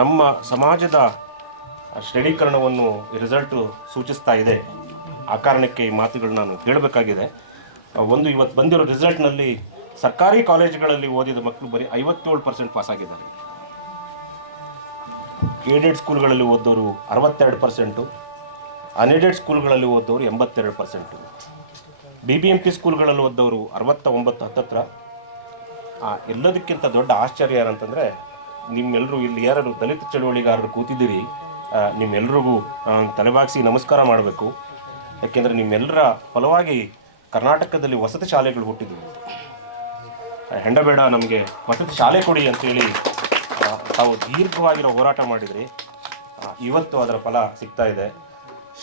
ನಮ್ಮ ಸಮಾಜದ ಶ್ರೇಣೀಕರಣವನ್ನು ರಿಸಲ್ಟು ಸೂಚಿಸ್ತಾ ಇದೆ. ಆ ಕಾರಣಕ್ಕೆ ಈ ಮಾತುಗಳು ನಾನು ಹೇಳಬೇಕಾಗಿದೆ. ಒಂದು ಇವತ್ತು ಬಂದಿರೋ ರಿಸಲ್ಟ್ನಲ್ಲಿ ಸರ್ಕಾರಿ ಕಾಲೇಜುಗಳಲ್ಲಿ ಓದಿದ ಮಕ್ಕಳು ಬರೀ 57% ಪಾಸಾಗಿದ್ದಾರೆ. ಏಡೆಡ್ ಸ್ಕೂಲ್ಗಳಲ್ಲಿ ಓದೋರು 62%, ಅನ್ಏಡೆಡ್ ಸ್ಕೂಲ್ಗಳಲ್ಲಿ ಓದೋರು 82%, BBMP ಸ್ಕೂಲ್ಗಳಲ್ಲಿ ಓದೋರು 69 ಹತ್ತತ್ರ. ಎಲ್ಲದಕ್ಕಿಂತ ದೊಡ್ಡ ಆಶ್ಚರ್ಯ ಏನಂತಂದರೆ, ನಿಮ್ಮೆಲ್ಲರೂ ಇಲ್ಲಿ ಯಾರು ದಲಿತ ಚಳುವಳಿಗಾರರು ಕೂತಿದ್ದೀರಿ, ನಿಮ್ಮೆಲ್ರಿಗೂ ತಲೆಬಾಗಿಸಿ ನಮಸ್ಕಾರ ಮಾಡಬೇಕು. ಯಾಕೆಂದರೆ ನಿಮ್ಮೆಲ್ಲರ ಫಲವಾಗಿ ಕರ್ನಾಟಕದಲ್ಲಿ ವಸತಿ ಶಾಲೆಗಳು ಹುಟ್ಟಿದ್ವು. ಹೆಂಡಬೇಡ ನಮಗೆ ವಸತಿ ಶಾಲೆ ಕೊಡಿ ಅಂತೇಳಿ ತಾವು ದೀರ್ಘವಾಗಿರೋ ಹೋರಾಟ ಮಾಡಿದ್ರಿ. ಇವತ್ತು ಅದರ ಫಲ ಸಿಗ್ತಾ ಇದೆ.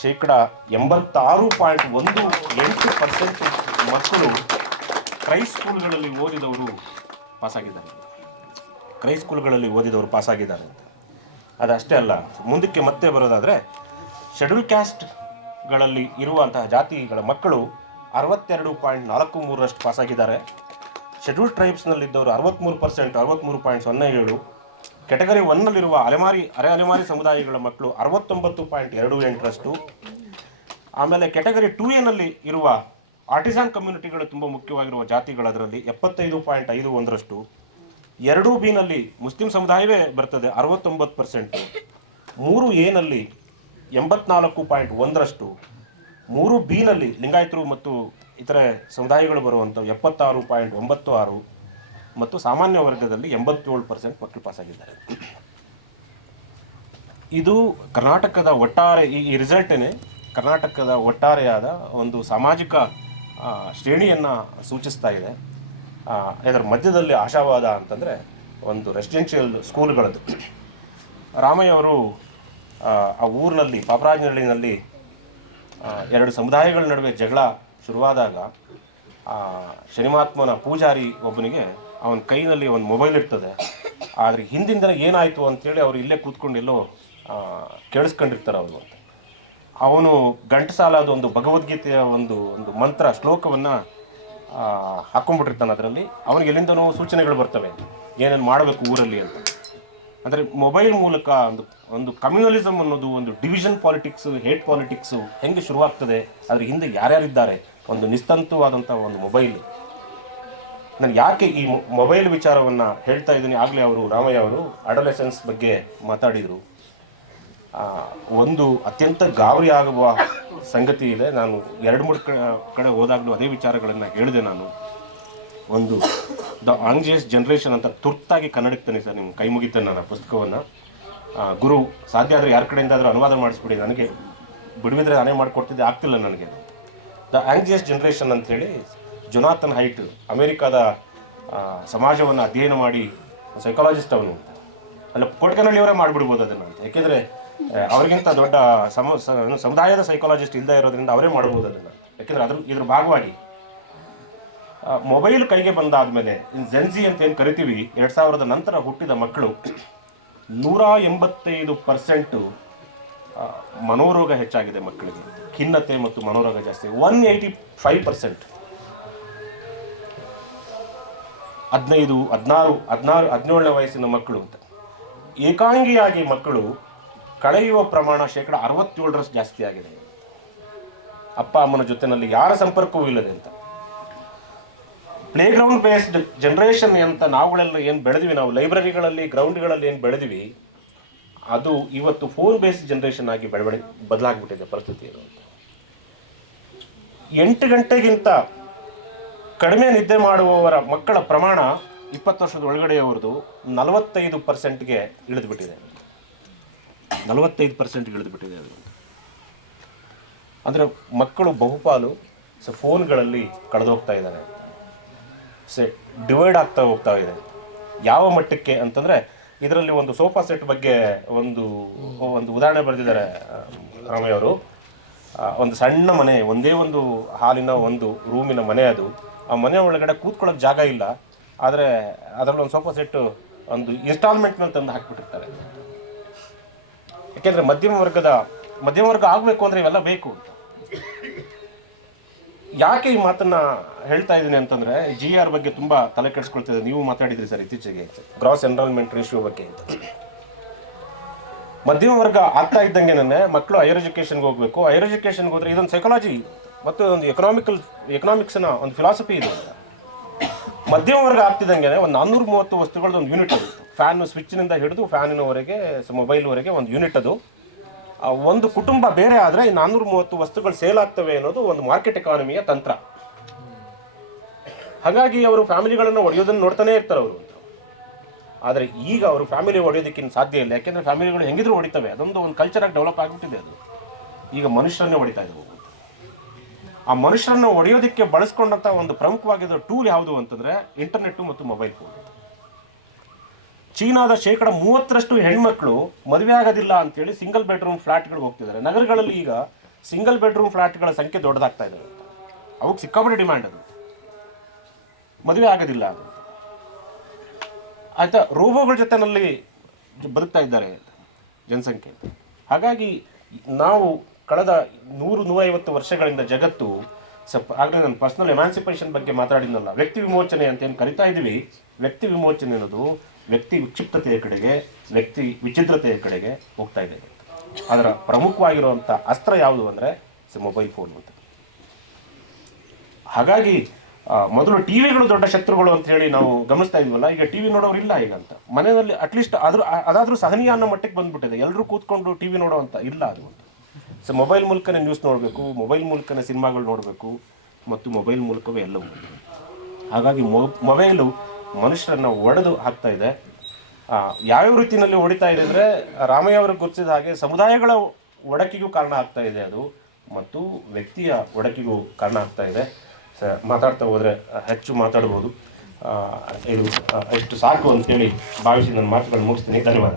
86.18% ಮಕ್ಕಳು ಕ್ರೈಸ್ಟ್ ಸ್ಕೂಲ್ಗಳಲ್ಲಿ ಓದಿದವರು ಪಾಸಾಗಿದ್ದಾರೆ. ಅದಷ್ಟೇ ಅಲ್ಲ, ಮುಂದಕ್ಕೆ ಮತ್ತೆ ಬರೋದಾದರೆ ಶೆಡ್ಯೂಲ್ ಕ್ಯಾಸ್ಟ್ಗಳಲ್ಲಿ ಇರುವಂತಹ ಜಾತಿಗಳ ಮಕ್ಕಳು 62.43% ಪಾಸಾಗಿದ್ದಾರೆ. ಶೆಡ್ಯೂಲ್ ಟ್ರೈಬ್ಸ್ನಲ್ಲಿದ್ದವರು 63%, 63.07. ಕೆಟಗರಿ 1ನಲ್ಲಿರುವ ಅರೆ ಅಲೆಮಾರಿ ಸಮುದಾಯಗಳ ಮಕ್ಕಳು 69.28%. ಆಮೇಲೆ ಕೆಟಗರಿ 2A ಇರುವ ಆರ್ಟಿಸಾನ್ ಕಮ್ಯುನಿಟಿಗಳು ತುಂಬ ಮುಖ್ಯವಾಗಿರುವ ಜಾತಿಗಳದರಲ್ಲಿ 75.51%. 2B ಮುಸ್ಲಿಂ ಸಮುದಾಯವೇ ಬರ್ತದೆ 69%. 3A 84.1%. 3B ಲಿಂಗಾಯತರು ಮತ್ತು ಇತರೆ ಸಮುದಾಯಗಳು ಬರುವಂಥವು 76.96%. ಮತ್ತು ಸಾಮಾನ್ಯ ವರ್ಗದಲ್ಲಿ 87% ಮಕ್ಕಳು ಪಾಸಾಗಿದ್ದಾರೆ. ಇದು ಕರ್ನಾಟಕದ ಒಟ್ಟಾರೆ ಈ ರಿಸಲ್ಟೇ ಕರ್ನಾಟಕದ ಒಟ್ಟಾರೆಯಾದ ಒಂದು ಸಾಮಾಜಿಕ ಶ್ರೇಣಿಯನ್ನು ಸೂಚಿಸ್ತಾ ಇದೆ. ಇದರ ಮಧ್ಯದಲ್ಲಿ ಆಶಾವಾದ ಅಂತಂದರೆ ಒಂದು ರೆಸಿಡೆನ್ಷಿಯಲ್ ಸ್ಕೂಲ್ಗಳದ್ದು. ರಾಮಯ್ಯ ಅವರು ಆ ಊರಿನಲ್ಲಿ ಪಾಪರಾಜನಹಳ್ಳಿನಲ್ಲಿ ಎರಡು ಸಮುದಾಯಗಳ ನಡುವೆ ಜಗಳ ಶುರುವಾದಾಗ ಶನಿಮಾತ್ಮನ ಪೂಜಾರಿ ಒಬ್ಬನಿಗೆ ಅವನ ಕೈನಲ್ಲಿ ಒಂದು ಮೊಬೈಲ್ ಇರ್ತದೆ. ಆದರೆ ಹಿಂದಿಂದ ಏನಾಯಿತು ಅಂಥೇಳಿ ಅವರು ಇಲ್ಲೇ ಕೂತ್ಕೊಂಡೆಲ್ಲೋ ಕೇಳಿಸ್ಕೊಂಡಿರ್ತಾರೆ ಅವರು ಅಂತ. ಅವನು ಗಂಟಸಾಲ ಅದೊಂದು ಭಗವದ್ಗೀತೆಯ ಒಂದು ಮಂತ್ರ ಶ್ಲೋಕವನ್ನು ಹಾಕ್ಕೊಂಡ್ಬಿಟ್ಟಿರ್ತಾನೆ. ಅದರಲ್ಲಿ ಅವನಿಗೆ ಎಲ್ಲಿಂದನೋ ಸೂಚನೆಗಳು ಬರ್ತವೆ ಏನೇನು ಮಾಡಬೇಕು ಊರಲ್ಲಿ ಅಂತ. ಅಂದರೆ ಮೊಬೈಲ್ ಮೂಲಕ ಒಂದು ಕಮ್ಯುನಲಿಸಮ್ ಅನ್ನೋದು, ಒಂದು ಡಿವಿಷನ್ ಪಾಲಿಟಿಕ್ಸು, ಹೇಟ್ ಪಾಲಿಟಿಕ್ಸು ಹೆಂಗೆ ಶುರುವಾಗ್ತದೆ, ಅದ್ರ ಹಿಂದೆ ಯಾರ್ಯಾರಿದ್ದಾರೆ, ಒಂದು ನಿಸ್ತಂತುವಾದಂಥ ಒಂದು ಮೊಬೈಲ್. ನಾನು ಯಾಕೆ ಈ ಮೊಬೈಲ್ ವಿಚಾರವನ್ನು ಹೇಳ್ತಾ ಇದ್ದೀನಿ, ಆಗಲೇ ಅವರು ರಾಮಯ್ಯ ಅವರು ಅಡೋಲೆಸೆನ್ಸ್ ಬಗ್ಗೆ ಮಾತಾಡಿದರು. ಒಂದು ಅತ್ಯಂತ ಗಾಬರಿ ಆಗುವ ಸಂಗತಿ ಇದೆ. ನಾನು 2-3 ಕಡೆ ಹೋದಾಗಲೂ ಅದೇ ವಿಚಾರಗಳನ್ನು ಹೇಳಿದೆ. ನಾನು ಒಂದು ದ ಆಂಗ್ಜಿಯಸ್ ಜನ್ರೇಷನ್ ಅಂತ ತುರ್ತಾಗಿ ಕನ್ನಡಕ್ಕೆ ಸರ್, ನಿಮ್ಮ ಕೈ ಮುಗಿತೇನೆ ನಾನು ಪುಸ್ತಕವನ್ನು. ಗುರು ಸಾಧ್ಯ ಆದರೆ ಯಾರ ಕಡೆಯಿಂದ ಆದರೂ ಅನುವಾದ ಮಾಡಿಸ್ಬಿಡಿ, ನನಗೆ ಬಿಡುವಿದ್ರೆ ನಾನೇ ಮಾಡಿಕೊಡ್ತಿದ್ದೆ, ಆಗ್ತಿಲ್ಲ ನನಗೆ. ದ ಆಂಗ್ಜಿಯಸ್ ಜನ್ರೇಷನ್ ಅಂಥೇಳಿ ಜೊನಾಥನ್ ಹೈಟ್, ಅಮೇರಿಕಾದ ಸಮಾಜವನ್ನು ಅಧ್ಯಯನ ಮಾಡಿ ಸೈಕಾಲಜಿಸ್ಟ್ ಅವನು, ಅಲ್ಲ ಕೊಟ್ಕನಹಳ್ಳಿಯವರೇ ಮಾಡಿಬಿಡ್ಬೋದು ಅದನ್ನು ಅಂತ. ಯಾಕೆಂದರೆ ಅವ್ರಿಗಿಂತ ದೊಡ್ಡ ಸಮುದಾಯದ ಸೈಕಾಲಜಿಸ್ಟ್ ಇಲ್ಲದೆ ಇರೋದ್ರಿಂದ ಅವರೇ ಮಾಡ್ಬೋದು ಅದನ್ನು. ಯಾಕೆಂದರೆ ಇದ್ರ ಭಾಗವಾಗಿ ಮೊಬೈಲ್ ಕೈಗೆ ಬಂದಾದಮೇಲೆ ಜೆನ್ಜಿ ಅಂತ ಏನು ಕರಿತೀವಿ, 2000 ನಂತರ ಹುಟ್ಟಿದ ಮಕ್ಕಳು 185% ಮನೋರೋಗ ಹೆಚ್ಚಾಗಿದೆ ಮಕ್ಕಳಿಗೆ. ಖಿನ್ನತೆ ಮತ್ತು ಮನೋರೋಗ ಜಾಸ್ತಿ. 185%. 15, 16, 17ನೇ ವಯಸ್ಸಿನ ಮಕ್ಕಳು ಅಂತ ಏಕಾಂಗಿಯಾಗಿ ಮಕ್ಕಳು ಕಳೆಯುವ ಪ್ರಮಾಣ 67% ಜಾಸ್ತಿ ಆಗಿದೆ. ಅಪ್ಪ ಅಮ್ಮನ ಜೊತೆನಲ್ಲಿ ಯಾರ ಸಂಪರ್ಕವೂ ಇಲ್ಲದೆ ಅಂತ. ಪ್ಲೇಗ್ರೌಂಡ್ ಬೇಸ್ಡ್ ಜನ್ರೇಷನ್ ಅಂತ ನಾವುಗಳೆಲ್ಲ ಏನು ಬೆಳೆದ್ವಿ, ನಾವು ಲೈಬ್ರರಿಗಳಲ್ಲಿ ಗ್ರೌಂಡ್ಗಳಲ್ಲಿ ಏನು ಬೆಳೆದ್ವಿ, ಅದು ಇವತ್ತು ಫೋನ್ ಬೇಸ್ಡ್ ಜನ್ರೇಷನ್ ಆಗಿ ಬದಲಾಗ್ಬಿಟ್ಟಿದೆ ಪರಿಸ್ಥಿತಿ ಇರುವಂಥ. 8 ಗಂಟೆಗಿಂತ ಕಡಿಮೆ ನಿದ್ದೆ ಮಾಡುವವರ ಮಕ್ಕಳ ಪ್ರಮಾಣ 20 ವರ್ಷದ ಒಳಗಡೆಯವರದು 45%ಗೆ ಇಳಿದುಬಿಟ್ಟಿದೆ. 45% ಇಳಿದುಬಿಟ್ಟಿದೆ ಅದು. ಅಂದರೆ ಮಕ್ಕಳು ಬಹುಪಾಲು ಫೋನ್ಗಳಲ್ಲಿ ಕಳೆದೋಗ್ತಾ ಇದ್ದಾರೆ. ಡಿವೈಡ್ ಆಗ್ತಾ ಹೋಗ್ತಾ ಇದೆ. ಯಾವ ಮಟ್ಟಕ್ಕೆ ಅಂತಂದರೆ, ಇದರಲ್ಲಿ ಒಂದು ಸೋಫಾ ಸೆಟ್ ಬಗ್ಗೆ ಒಂದು ಉದಾಹರಣೆ ಬರೆದಿದ್ದಾರೆ ರಾಮಯ್ಯ ಅವರು. ಒಂದು ಸಣ್ಣ ಮನೆ, ಒಂದೇ ಒಂದು ಹಾಲಿನ ಒಂದು ರೂಮಿನ ಮನೆ ಅದು. ಆ ಮನೆ ಒಳಗಡೆ ಕೂತ್ಕೊಳ್ಳೋಕೆ ಜಾಗ ಇಲ್ಲ, ಆದರೆ ಅದರಲ್ಲಿ ಒಂದು ಸೋಫಾ ಸೆಟ್ಟು ಒಂದು ಇನ್ಸ್ಟಾಲ್ಮೆಂಟ್ನಲ್ಲಿ ತಂದು ಹಾಕಿಬಿಟ್ಟಿರ್ತಾರೆ. ಯಾಕೆಂದರೆ ಮಧ್ಯಮ ವರ್ಗ ಆಗಬೇಕು ಅಂದರೆ ಇವೆಲ್ಲ ಬೇಕು ಅಂತ. ಯಾಕೆ ಈ ಮಾತನ್ನು ಹೇಳ್ತಾ ಇದ್ದೀನಿ ಅಂತಂದರೆ, GR ಬಗ್ಗೆ ತುಂಬ ತಲೆ ಕೆಡಿಸ್ಕೊಳ್ತಿದೆ. ನೀವು ಮಾತಾಡಿದ್ರಿ ಸರ್ ಇತ್ತೀಚೆಗೆ ಗ್ರಾಸ್ ಎನ್ರೋಲ್ಮೆಂಟ್ ರೇಷಿಯೋ ಬಗ್ಗೆ ಅಂತ. ಮಧ್ಯಮ ವರ್ಗ ಆಗ್ತಾ ಇದ್ದಂಗೆನೇ ಮಕ್ಕಳು ಹೈಯರ್ ಎಜುಕೇಷನ್ಗೆ ಹೋಗಬೇಕು. ಹೈಯರ್ ಎಜುಕೇಷನ್ಗೆ ಹೋದರೆ ಇದೊಂದು ಸೈಕಾಲಜಿ ಮತ್ತು ಒಂದು ಎಕನಾಮಿಕ್ಸ್ನ ಒಂದು ಫಿಲಾಸಫಿ ಇದೆ. ಮಧ್ಯಮ ವರ್ಗ ಆಗ್ತಿದ್ದಂಗೆ ಒಂದು 430 ವಸ್ತುಗಳದ್ದು ಒಂದು ಯೂನಿಟ್ ಅದು. ಫ್ಯಾನ್ ಸ್ವಿಚ್ನಿಂದ ಹಿಡಿದು ಫ್ಯಾನಿನವರೆಗೆ, ಮೊಬೈಲ್ವರೆಗೆ ಒಂದು ಯೂನಿಟ್ ಅದು. ಒಂದು ಕುಟುಂಬ ಬೇರೆ ಆದರೆ ಈ 430 ವಸ್ತುಗಳು ಸೇಲ್ ಆಗ್ತವೆ ಅನ್ನೋದು ಒಂದು ಮಾರ್ಕೆಟ್ ಎಕಾನಮಿಯ ತಂತ್ರ. ಹಾಗಾಗಿ ಅವರು ಫ್ಯಾಮಿಲಿಗಳನ್ನು ಒಡೆಯೋದನ್ನು ನೋಡ್ತಾನೆ ಇರ್ತಾರೆ ಅವರು. ಆದರೆ ಈಗ ಅವರು ಫ್ಯಾಮಿಲಿ ಹೊಡೆಯೋದಕ್ಕಿಂತ ಸಾಧ್ಯ ಇಲ್ಲ. ಯಾಕೆಂದರೆ ಫ್ಯಾಮಿಲಿಗಳು ಹೆಂಗಿದ್ರು ಹೊಡಿತವೆ. ಅದೊಂದು ಕಲ್ಚರಾಗಿ ಡೆವಲಪ್ ಆಗಿಬಿಟ್ಟಿದೆ ಅದು. ಈಗ ಮನುಷ್ಯರನ್ನೇ ಹೊಡಿತಾ ಇದ್ದಾರೆ. ಆ ಮನುಷ್ಯರನ್ನು ಹೊಡೆಯೋದಕ್ಕೆ ಬಳಸ್ಕೊಂಡಂಥ ಒಂದು ಪ್ರಮುಖವಾಗಿರೋ ಟೂಲ್ ಯಾವುದು ಅಂತಂದರೆ ಇಂಟರ್ನೆಟ್ಟು ಮತ್ತು ಮೊಬೈಲ್ ಫೋನ್. ಚೀನಾದ 30% ಹೆಣ್ಮಕ್ಳು ಮದುವೆ ಆಗೋದಿಲ್ಲ ಅಂತೇಳಿ ಸಿಂಗಲ್ ಬೆಡ್ರೂಮ್ ಫ್ಲಾಟ್ಗಳಿಗೆ ಹೋಗ್ತಿದ್ದಾರೆ. ನಗರಗಳಲ್ಲಿ ಈಗ ಸಿಂಗಲ್ ಬೆಡ್ರೂಮ್ ಫ್ಲಾಟ್ಗಳ ಸಂಖ್ಯೆ ದೊಡ್ಡದಾಗ್ತಾ ಇದೆ. ಅವಕ್ಕೆ ಸಿಕ್ಕಾಪಟ್ಟೆ ಡಿಮ್ಯಾಂಡ್ ಅದು. ಮದುವೆ ಆಗೋದಿಲ್ಲ ಅದು ಆಯಿತಾ. ರೋಬೋಗಳ ಜೊತೆನಲ್ಲಿ ಬದುಕ್ತಾ ಇದ್ದಾರೆ ಜನಸಂಖ್ಯೆ. ಹಾಗಾಗಿ ನಾವು ಕಳೆದ 100-150 ವರ್ಷಗಳಿಂದ ಜಗತ್ತು ಆಗಲೇ ನಾನು ಪರ್ಸನಲ್ ಎಮ್ಯಾನ್ಸಿಪೇಷನ್ ಬಗ್ಗೆ ಮಾತಾಡಿದ್ನಲ್ಲ, ವ್ಯಕ್ತಿ ವಿಮೋಚನೆ ಅಂತ ಏನು ಕರಿತಾ ಇದ್ದೀವಿ. ವ್ಯಕ್ತಿ ವಿಮೋಚನೆ ಅನ್ನೋದು ವ್ಯಕ್ತಿ ವಿಕ್ಷಿಪ್ತತೆಯ ಕಡೆಗೆ, ವ್ಯಕ್ತಿ ವಿಚಿತ್ರತೆಯ ಕಡೆಗೆ ಹೋಗ್ತಾ ಇದೆ. ಅದರ ಪ್ರಮುಖವಾಗಿರುವಂಥ ಅಸ್ತ್ರ ಯಾವುದು ಅಂದರೆ ಮೊಬೈಲ್ ಫೋನ್ ಅಂತ. ಹಾಗಾಗಿ ಮೊದಲು ಟಿವಿಗಳು ದೊಡ್ಡ ಶತ್ರುಗಳು ಅಂತ ಹೇಳಿ ನಾವು ಗಮನಿಸ್ತಾ ಇದ್ವಲ್ಲ, ಈಗ ಟಿವಿ ನೋಡೋರು ಇಲ್ಲ ಈಗ ಅಂತ. ಮನೆಯಲ್ಲಿ ಅಟ್ಲೀಸ್ಟ್ ಅದಾದರೂ ಸಹನೀಯ ಅನ್ನೋ ಮಟ್ಟಿಗೆ ಬಂದ್ಬಿಟ್ಟಿದೆ. ಎಲ್ಲರೂ ಕೂತ್ಕೊಂಡು ಟಿವಿ ನೋಡೋ ಅಂತ ಇಲ್ಲ ಅದು ಅಂತ. ಮೊಬೈಲ್ ಮೂಲಕನೇ ನ್ಯೂಸ್ ನೋಡಬೇಕು, ಮೊಬೈಲ್ ಮೂಲಕನೇ ಸಿನಿಮಾಗಳು ನೋಡಬೇಕು ಮತ್ತು ಮೊಬೈಲ್ ಮೂಲಕವೇ ಎಲ್ಲವೂ. ಹಾಗಾಗಿ ಮೊಬೈಲು ಮನುಷ್ಯರನ್ನು ಒಡೆದು ಹಾಕ್ತಾ ಇದೆ. ಯಾವ್ಯಾವ ರೀತಿಯಲ್ಲಿ ಹೊಡಿತಾ ಇದೆ ಅಂದರೆ, ರಾಮಯ್ಯ ಅವರು ಗುರುತಿಸಿದ ಹಾಗೆ ಸಮುದಾಯಗಳ ಒಡಕಿಗೂ ಕಾರಣ ಆಗ್ತಾ ಇದೆ ಅದು, ಮತ್ತು ವ್ಯಕ್ತಿಯ ಒಡಕಿಗೂ ಕಾರಣ ಆಗ್ತಾ ಇದೆ. ಮಾತಾಡ್ತಾ ಹೋದರೆ ಹೆಚ್ಚು ಮಾತಾಡ್ಬೋದು. ಇದು ಎಷ್ಟು ಸಾಕು ಅಂತೇಳಿ ಭಾವಿಸಿ ನನ್ನ ಮಾತುಗಳನ್ನು ಮುಗಿಸ್ತೀನಿ. ಧನ್ಯವಾದ.